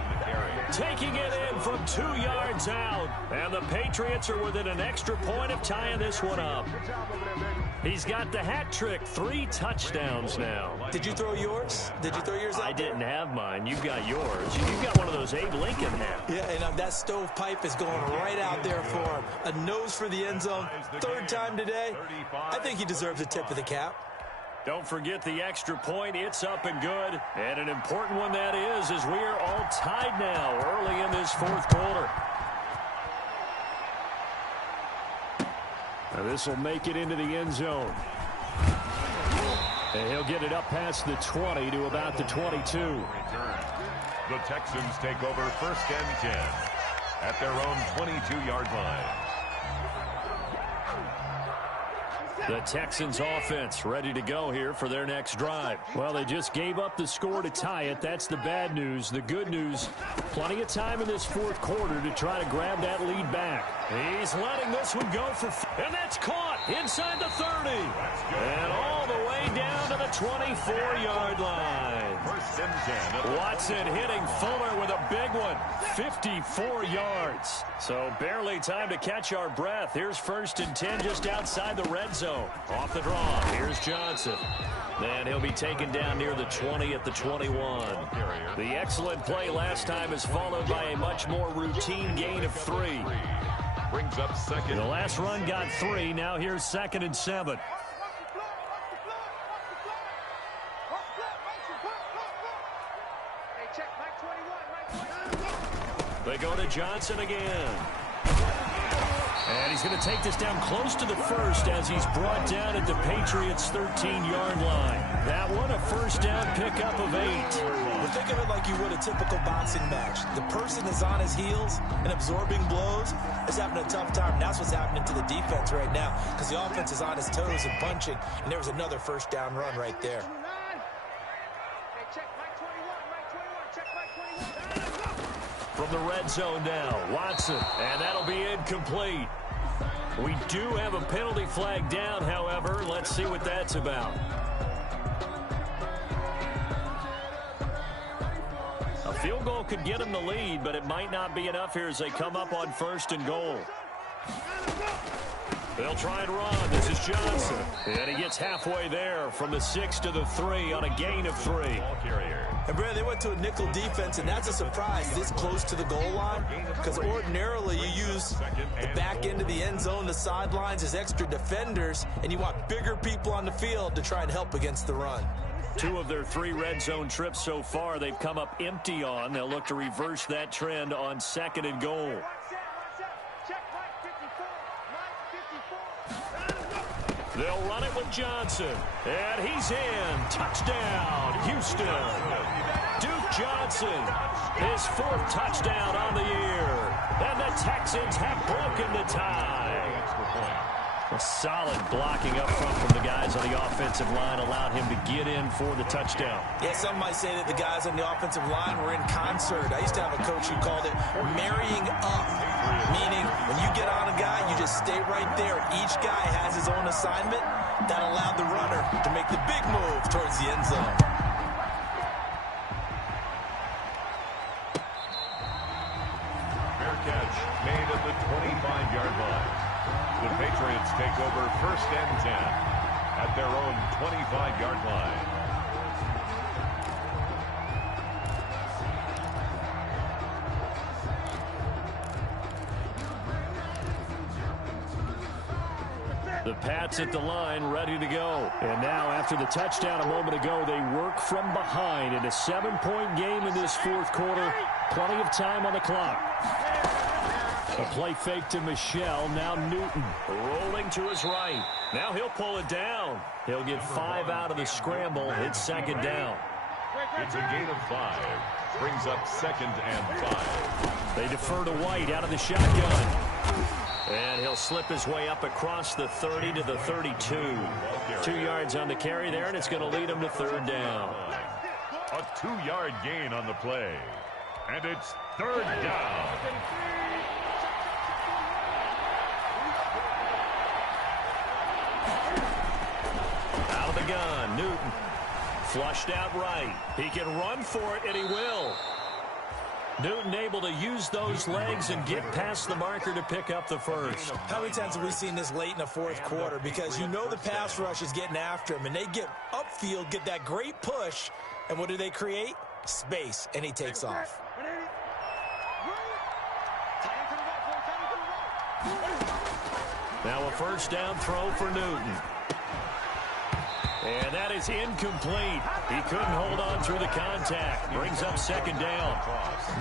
Taking it in from 2 yards out. And the Patriots are within an extra point of tying this one up. He's got the hat trick. 3 touchdowns now. Did you throw yours? Did you throw yours out I there? didn't have mine. You got yours. You got one of those Abe Lincoln hats. Yeah, and that stovepipe is going right out there for him. A nose for the end zone. 3rd time today. I think he deserves a tip of the cap. Don't forget the extra point. It's up and good. And an important one that is, as we are all tied now early in this 4th quarter. Now this will make it into the end zone. And he'll get it up past the 20 to about the 22. The Texans take over 1st and 10 at their own 22-yard line. The Texans offense ready to go here for their next drive. Well, they just gave up the score to tie it. That's the bad news. The good news, plenty of time in this fourth quarter to try to grab that lead back. He's letting this one go and that's caught inside the 30. And all the way down to the 24-yard line. First and 10. Watson hitting Fuller with a big one. 54 yards. So barely time to catch our breath. Here's first and 10 just outside the red zone. Off the draw. Here's Johnson. And he'll be taken down near the 20 at the 21. The excellent play last time is followed by a much more routine gain of 3. Brings up second. The last run got 3. Now here's second and 7. They go to Johnson again. And he's going to take this down close to the first as he's brought down at the Patriots' 13-yard line. That one a first down pickup of 8. Well, think of it like you would a typical boxing match. The person is on his heels and absorbing blows is having a tough time. And that's what's happening to the defense right now because the offense is on his toes and punching. And there was another first down run right there. From the red zone now, Watson, and that'll be incomplete. We do have a penalty flag down, however. Let's see what that's about. A field goal could get him the lead, but it might not be enough here as they come up on first and goal. They'll try and run. This is Johnson. And he gets halfway there from the 6 to the 3 on a gain of 3. And, Brad, they went to a nickel defense, and that's a surprise this close to the goal line because ordinarily you use the back end of the end zone, the sidelines as extra defenders, and you want bigger people on the field to try and help against the run. 2 of their 3 red zone trips so far they've come up empty on. They'll look to reverse that trend on second and goal. They'll run it with Johnson. And he's in. Touchdown, Houston. Duke Johnson, his 4th touchdown on the year. And the Texans have broken the tie. A solid blocking up front from the guys on the offensive line allowed him to get in for the touchdown. Yeah, some might say that the guys on the offensive line were in concert. I used to have a coach who called it marrying up, meaning when you get on a guy, you just stay right there. Each guy has his own assignment that allowed the runner to make the big move towards the end zone. Fair catch made at the 25-yard line. The Patriots take over first and 10 at their own 25-yard line. The Pats at the line, ready to go. And now, after the touchdown a moment ago, they work from behind in a 7-point game in this fourth quarter. Plenty of time on the clock. A play fake to Michelle. Now Newton rolling to his right. Now he'll pull it down. He'll get 5 out of the scramble. It's second down. It's a gain of 5. Brings up second and 5. They defer to White out of the shotgun. And he'll slip his way up across the 30 to the 32. 2 yards on the carry there, and it's going to lead him to third down. A 2-yard gain on the play. And it's third down. Out of the gun, Newton. Flushed out right. He can run for it, and he will. Newton able to use those legs and get past the marker to pick up the first. How many times have we seen this late in the fourth quarter? Because you know the pass rush is getting after him, and they get upfield, get that great push, and what do they create? Space, and he takes off. Now a first down throw for Newton. And that is incomplete. He couldn't hold on through the contact. Brings up second down.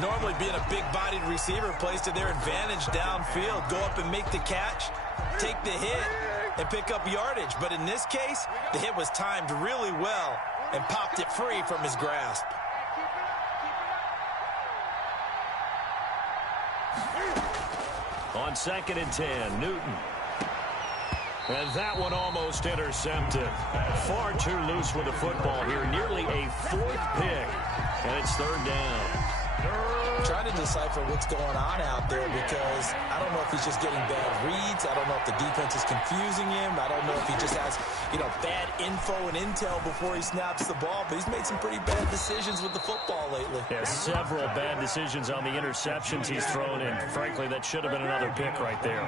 Normally being a big-bodied receiver plays to their advantage downfield. Go up and make the catch, take the hit, and pick up yardage. But in this case, the hit was timed really well and popped it free from his grasp. On second and 10, Newton. And that one almost intercepted. Far too loose with the football here. Nearly a fourth pick. And it's third down. Trying to decipher what's going on out there because I don't know if he's just getting bad reads. I don't know if the defense is confusing him. I don't know if he just has, bad info and intel before he snaps the ball. But he's made some pretty bad decisions with the football lately. Yeah, several bad decisions on the interceptions he's thrown in. Frankly, that should have been another pick right there.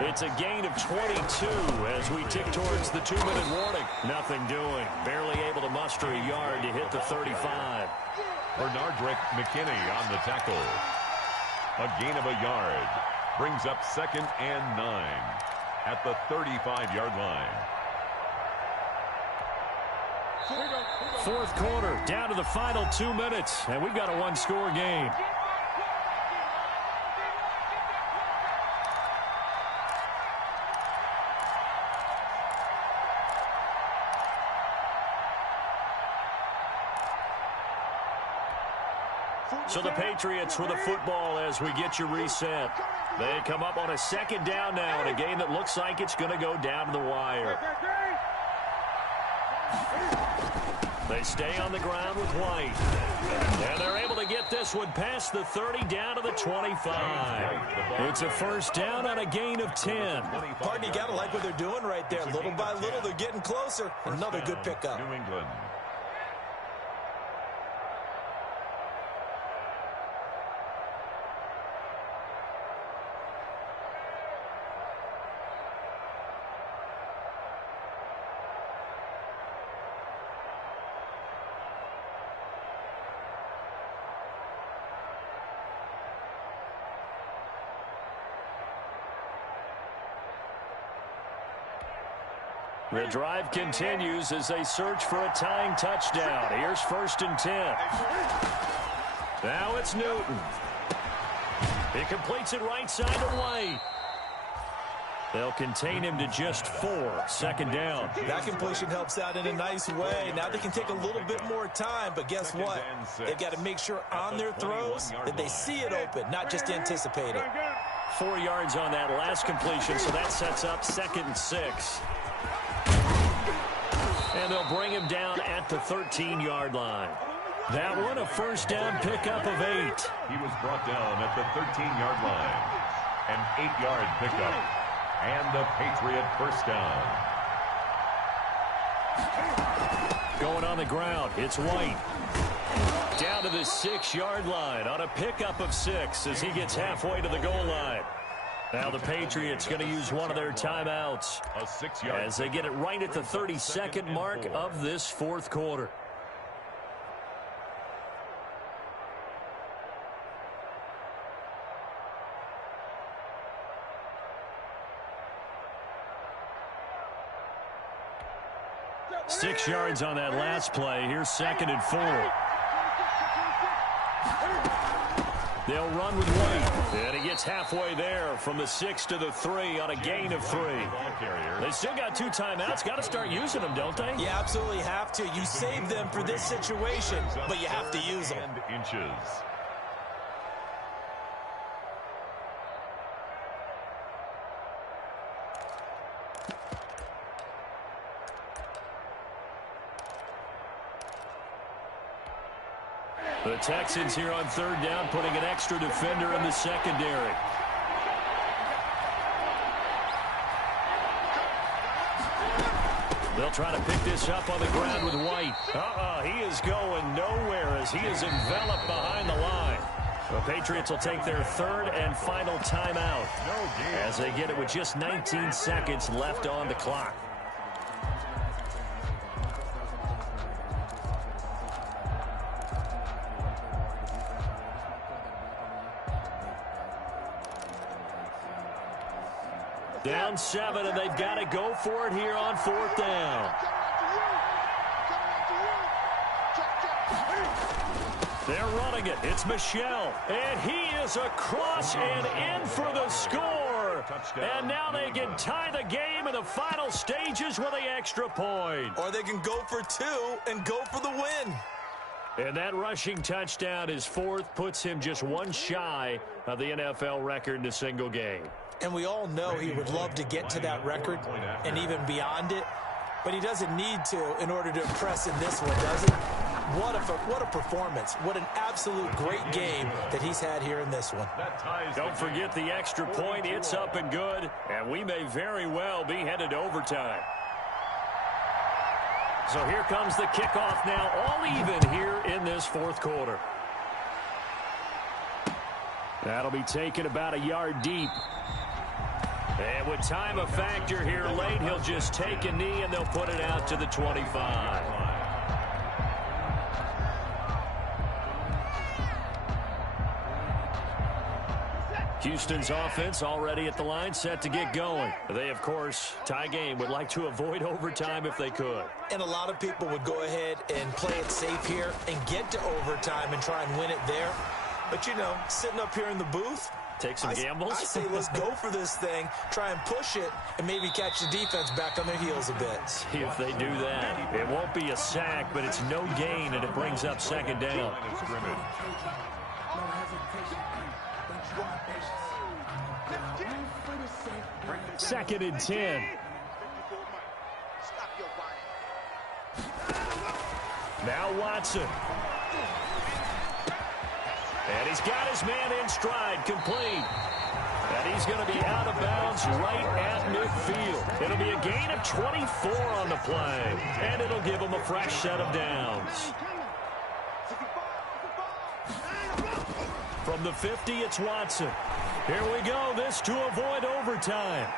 It's a gain of 22 as we tick towards the 2-minute warning. Nothing doing. Barely able to muster a yard to hit the 35. Bernardrick McKinney on the tackle. A gain of a yard. Brings up 2nd and 9 at the 35-yard line. Fourth quarter, down to the final 2 minutes, and we've got a one-score game. So the Patriots with the football as we get you reset. They come up on a 2nd down now in a game that looks like it's going to go down to the wire. They stay on the ground with White. And they're able to get this one past the 30 down to the 25. It's a first down on a gain of 10. Pardon, you got to like what they're doing right there. Little by little, they're getting closer. Another good pickup. New England. The drive continues as they search for a tying touchdown. Here's 1st and 10. Now it's Newton. He completes it right side to White. They'll contain him to just 4. 2nd down. That completion helps out in a nice way. Now they can take a little bit more time, but guess what? They've got to make sure on their throws that they see it open, not just anticipate it. 4 yards on that last completion, so that sets up 2nd and 6. And they'll bring him down at the 13-yard line. That one a first down pickup of 8. He was brought down at the 13-yard line. An 8-yard pickup. And the Patriot first down. Going on the ground, it's White. Down to the 6-yard line on a pickup of 6 as he gets halfway to the goal line. Now the Patriots going to use one of their timeouts as they get it right at the 32nd mark of this fourth quarter. Six yards on that last play. Here's 2nd and 4. They'll run with White. And he gets halfway there from the 6 to the 3 on a gain of 3. They still got 2 timeouts. Got to start using them, don't they? You absolutely have to. You save them for this situation, but you have to use them. Inches. The Texans here on 3rd down, putting an extra defender in the secondary. They'll try to pick this up on the ground with White. He is going nowhere as he is enveloped behind the line. The Patriots will take their 3rd and final timeout as they get it with just 19 seconds left on the clock. Down 7, and they've got to go for it here on 4th down. They're running it. It's Michel, and he is across and in for the score. And now they can tie the game in the final stages with the extra point. Or they can go for 2 and go for the win. And that rushing touchdown is 4th, puts him just 1 shy of the NFL record in a single game. And we all know he would love to get to that record and even beyond it, but he doesn't need to in order to impress in this one, does he? What a performance. What an absolute great game that he's had here in this one. Don't forget the extra point. It's up and good, and we may very well be headed to overtime. So here comes the kickoff now, all even here in this fourth quarter. That'll be taken about a yard deep. And with time a factor here late, he'll just take a knee and they'll put it out to the 25. Houston's offense already at the line, set to get going. They, of course, tie game, would like to avoid overtime if they could. And a lot of people would go ahead and play it safe here and get to overtime and try and win it there. But, you know, sitting up here in the booth, take some gambles. I say let's go for this thing, try and push it, and maybe catch the defense back on their heels a bit. See if they do that. It won't be a sack, but it's no gain, and it brings up second down. Second and 10. Now Watson. And he's got his man in stride, complete. And he's going to be out of bounds right at midfield. It'll be a gain of 24 on the play. And it'll give him a fresh set of downs. From the 50, it's Watson. Here we go. This to avoid overtime.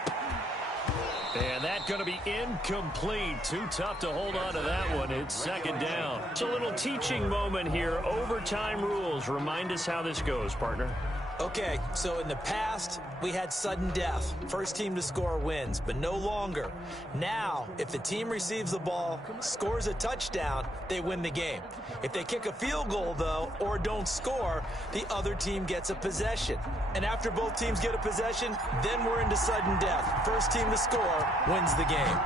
And that's going to be incomplete. Too tough to hold on to that one. It's second down. It's a little teaching moment here. Overtime rules. Remind us how this goes, partner. Okay, so in the past, we had sudden death. First team to score wins, but no longer. Now, if the team receives the ball, scores a touchdown, they win the game. If they kick a field goal, though, or don't score, the other team gets a possession. And after both teams get a possession, then we're into sudden death. First team to score wins the game.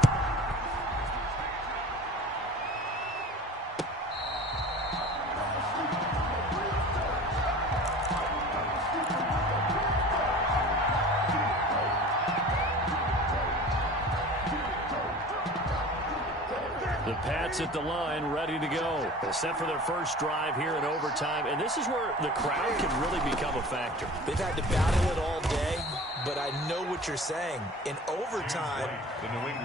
The Pats at the line, ready to go. Set for their first drive here in overtime. And this is where the crowd can really become a factor. They've had to battle it all day, but I know what you're saying. In overtime,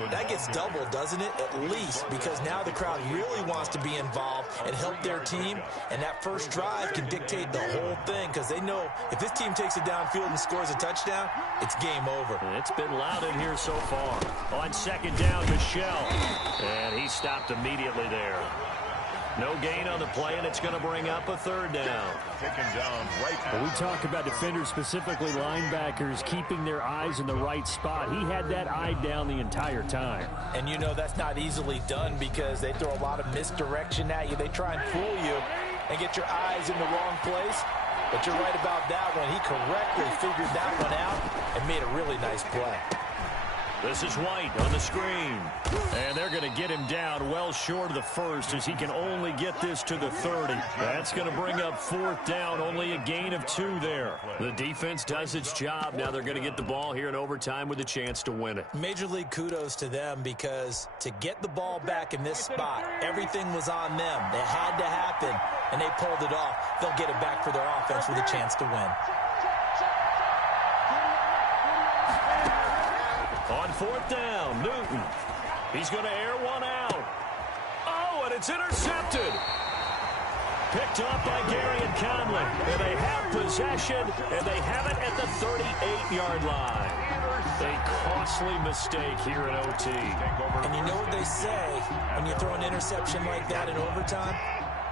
that gets doubled, doesn't it? At least, because now the crowd really wants to be involved and help their team. And that first drive can dictate the whole thing, because they know if this team takes it downfield and scores a touchdown, it's game over. And it's been loud in here so far. On second down, Michelle. And he stopped immediately there. No gain on the play, and it's going to bring up a third down. Taken down right. When we talk about defenders, specifically linebackers, keeping their eyes in the right spot. He had that eye down the entire time. And you know that's not easily done because they throw a lot of misdirection at you. They try and fool you and get your eyes in the wrong place. But you're right about that one. He correctly figured that one out and made a really nice play. This is White on the screen. And they're going to get him down well short of the first as he can only get this to the 30. That's going to bring up fourth down, only a gain of 2 there. The defense does its job. Now they're going to get the ball here in overtime with a chance to win it. Major league kudos to them because to get the ball back in this spot, everything was on them. It had to happen, and they pulled it off. They'll get it back for their offense with a chance to win. On fourth down, Newton. He's going to air one out. Oh, and it's intercepted. Picked up by Gary and Conley. And they have possession, and they have it at the 38-yard line. A costly mistake here in OT. And you know what they say when you throw an interception like that in overtime?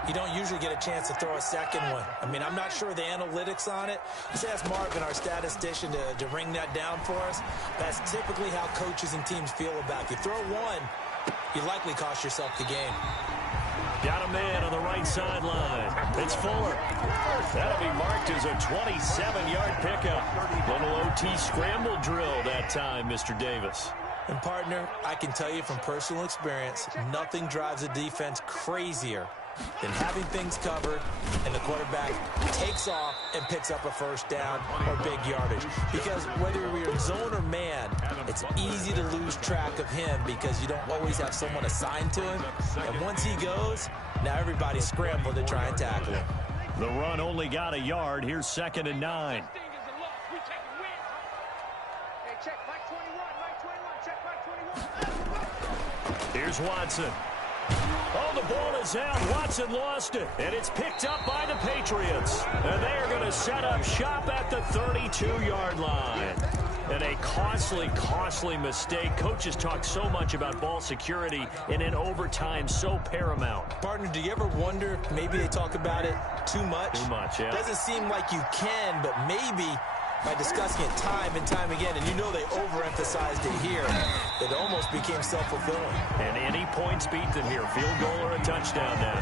You don't usually get a chance to throw a second one. I mean, I'm not sure the analytics on it. Let's ask Marvin, our statistician, to ring that down for us. That's typically how coaches and teams feel about it. If you throw one, you likely cost yourself the game. Got a man on the right sideline. It's Fuller. That'll be marked as a 27-yard pickup. Little OT scramble drill that time, Mr. Davis. And, partner, I can tell you from personal experience, nothing drives a defense crazier than having things covered and the quarterback takes off and picks up a first down or big yardage. Because whether you're in zone or man, it's easy to lose track of him because you don't always have someone assigned to him. And once he goes, now everybody's scrambling to try and tackle him. The run only got a yard. Here's 2nd and 9. Here's Watson. Oh, the ball is out. Watson lost it, and it's picked up by the Patriots. And they are going to set up shop at the 32-yard line. And a costly mistake. Coaches talk so much about ball security, and in overtime, so paramount. Partner, do you ever wonder, maybe they talk about it too much? Too much, yeah. Doesn't seem like you can, but maybe by discussing it time and time again, and you know they overemphasized it here, it almost became self-fulfilling. And any points beaten here, field goal or a touchdown now.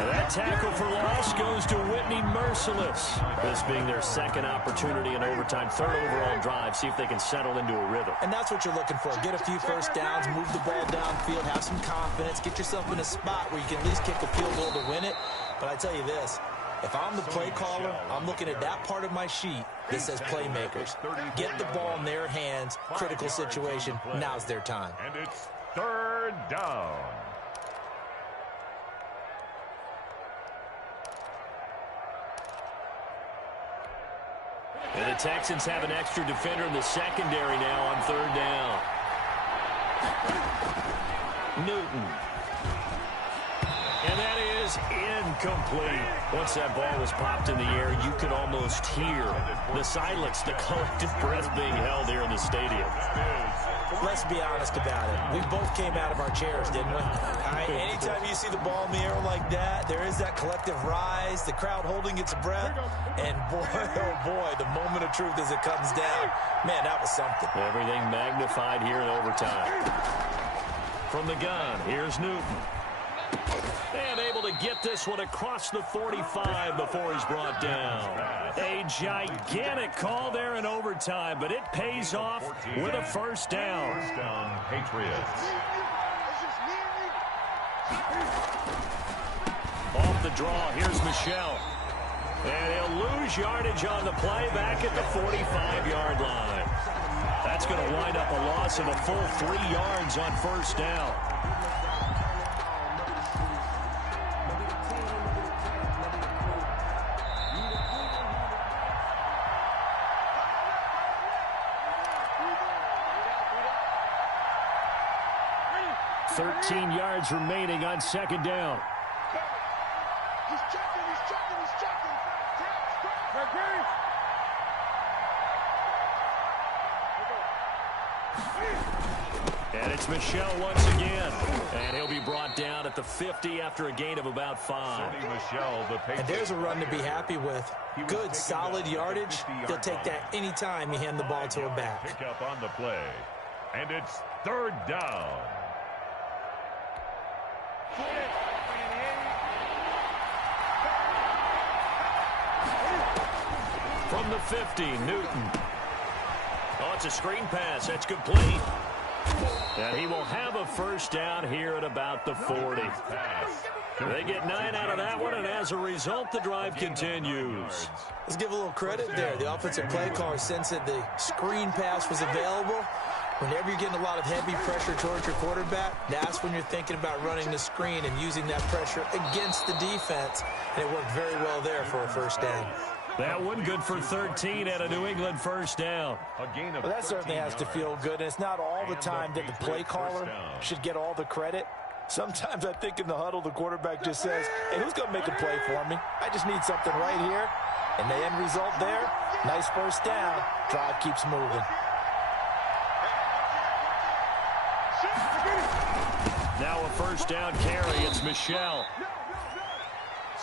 And that tackle for loss goes to Whitney Merciless. This being their second opportunity in overtime, third overall drive, see if they can settle into a rhythm. And that's what you're looking for. Get a few first downs, move the ball downfield, have some confidence, get yourself in a spot where you can at least kick a field goal to win it. But I tell you this, if I'm the play caller, I'm looking at that part of my sheet that says playmakers. Get the ball in their hands, critical situation, now's their time. And it's 3rd down. And the Texans have an extra defender in the secondary now on 3rd down. Newton. And that is incomplete. Once that ball was popped in the air, you could almost hear the silence, the collective breath being held here in the stadium. Let's be honest about it. We both came out of our chairs, didn't we? Anytime you see the ball in the air like that, there is that collective rise, the crowd holding its breath, and boy, oh boy, the moment of truth as it comes down. Man, that was something. Everything magnified here in overtime. From the gun, here's Newton. And able to get this one across the 45 before he's brought down. A gigantic call there in overtime, but it pays off with a first down. First down, Patriots. Off the draw, here's Michel. And he'll lose yardage on the play back at the 45-yard line. That's going to wind up a loss of a full 3 yards on first down. Thirteen yards remaining on 2nd down. He's checking. And it's Michel once again. And he'll be brought down at the 50 after a gain of about 5. And there's a run to be happy with. Good, solid yardage. They'll take that anytime you hand the ball to a back. Pick up on the play. And it's 3rd down. From the 50, Newton. Oh, it's a screen pass. That's complete. And he will have a first down here at about the 40. They get 9 out of that one, and as a result, the drive continues. Let's give a little credit there. The offensive play caller sensed that the screen pass was available. Whenever you're getting a lot of heavy pressure towards your quarterback, that's when you're thinking about running the screen and using that pressure against the defense. And it worked very well there for a first down. That one good for 13 at a New England first down. Well, that certainly has to feel good. And it's not all the time that the play caller should get all the credit. Sometimes I think in the huddle, the quarterback just says, hey, who's going to make a play for me? I just need something right here. And the end result there, nice first down. Drive keeps moving. Now a first down carry. It's Michel.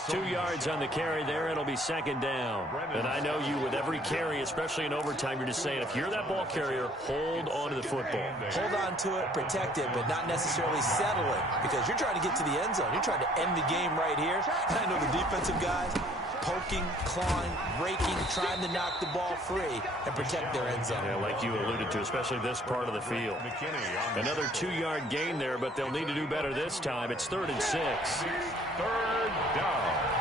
2 yards on the carry there. It'll be 2nd down. And I know you, with every carry, especially in overtime, you're just saying, if you're that ball carrier, hold on to the football. Hold on to it, protect it, but not necessarily settle it, because you're trying to get to the end zone. You're trying to end the game right here. And I know the defensive guys, poking, clawing, raking, trying to knock the ball free and protect their end zone. Yeah, like you alluded to, especially this part of the field. Another 2-yard gain there, but they'll need to do better this time. It's 3rd and 6. 3rd down.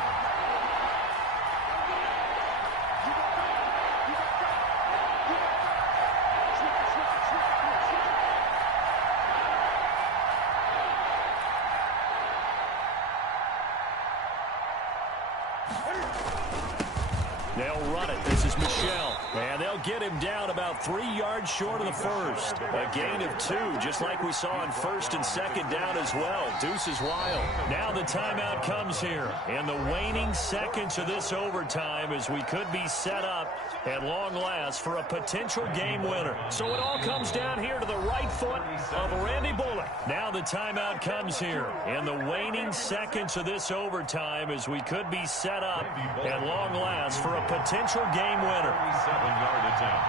They'll run it. This is Michelle. And they'll get him down about 3 yards short of the first. A gain of 2, just like we saw on 1st and 2nd down as well. Deuce is wild. Now the timeout comes here. And the waning seconds of this overtime as we could be set up at long last for a potential game winner. So it all comes down here to the right foot of Randy Bullock. Now the timeout comes here. And the waning seconds of this overtime as we could be set up at long last for a potential game winner. 7-yard attempt.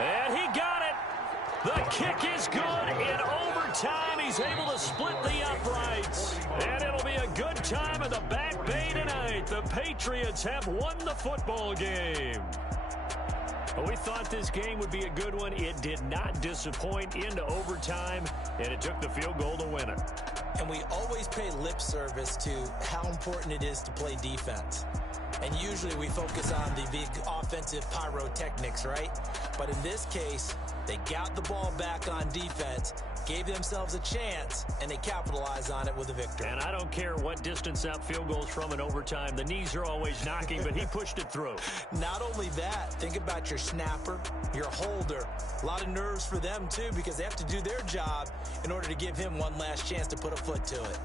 And he got it. The kick is good in overtime. He's able to split the uprights. And it'll be a good time in the Back Bay tonight. The Patriots have won the football game. Well, we thought this game would be a good one. It did not disappoint into overtime, and it took the field goal to win it. And we always pay lip service to how important it is to play defense. And usually we focus on the big offensive pyrotechnics, right? But in this case, they got the ball back on defense, gave themselves a chance, and they capitalized on it with a victory. And I don't care what distance that field goes from in overtime. The knees are always knocking, but he pushed it through. Not only that, think about your snapper, your holder. A lot of nerves for them, too, because they have to do their job in order to give him one last chance to put a foot to it.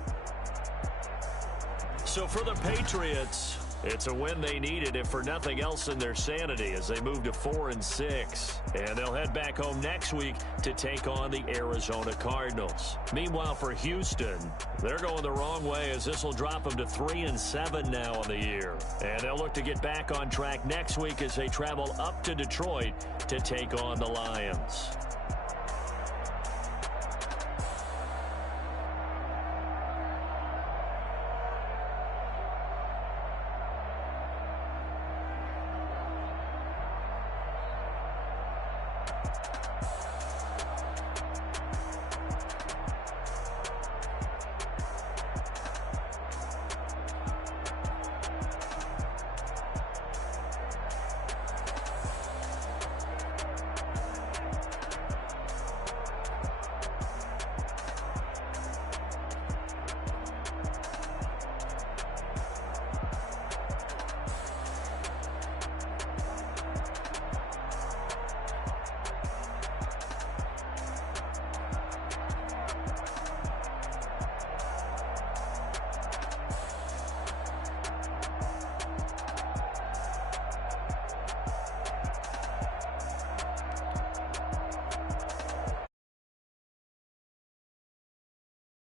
So for the Patriots, it's a win they needed, if for nothing else in their sanity, as they move to 4-6. And they'll head back home next week to take on the Arizona Cardinals. Meanwhile, for Houston, they're going the wrong way, as this will drop them to 3-7 now on the year. And they'll look to get back on track next week as they travel up to Detroit to take on the Lions.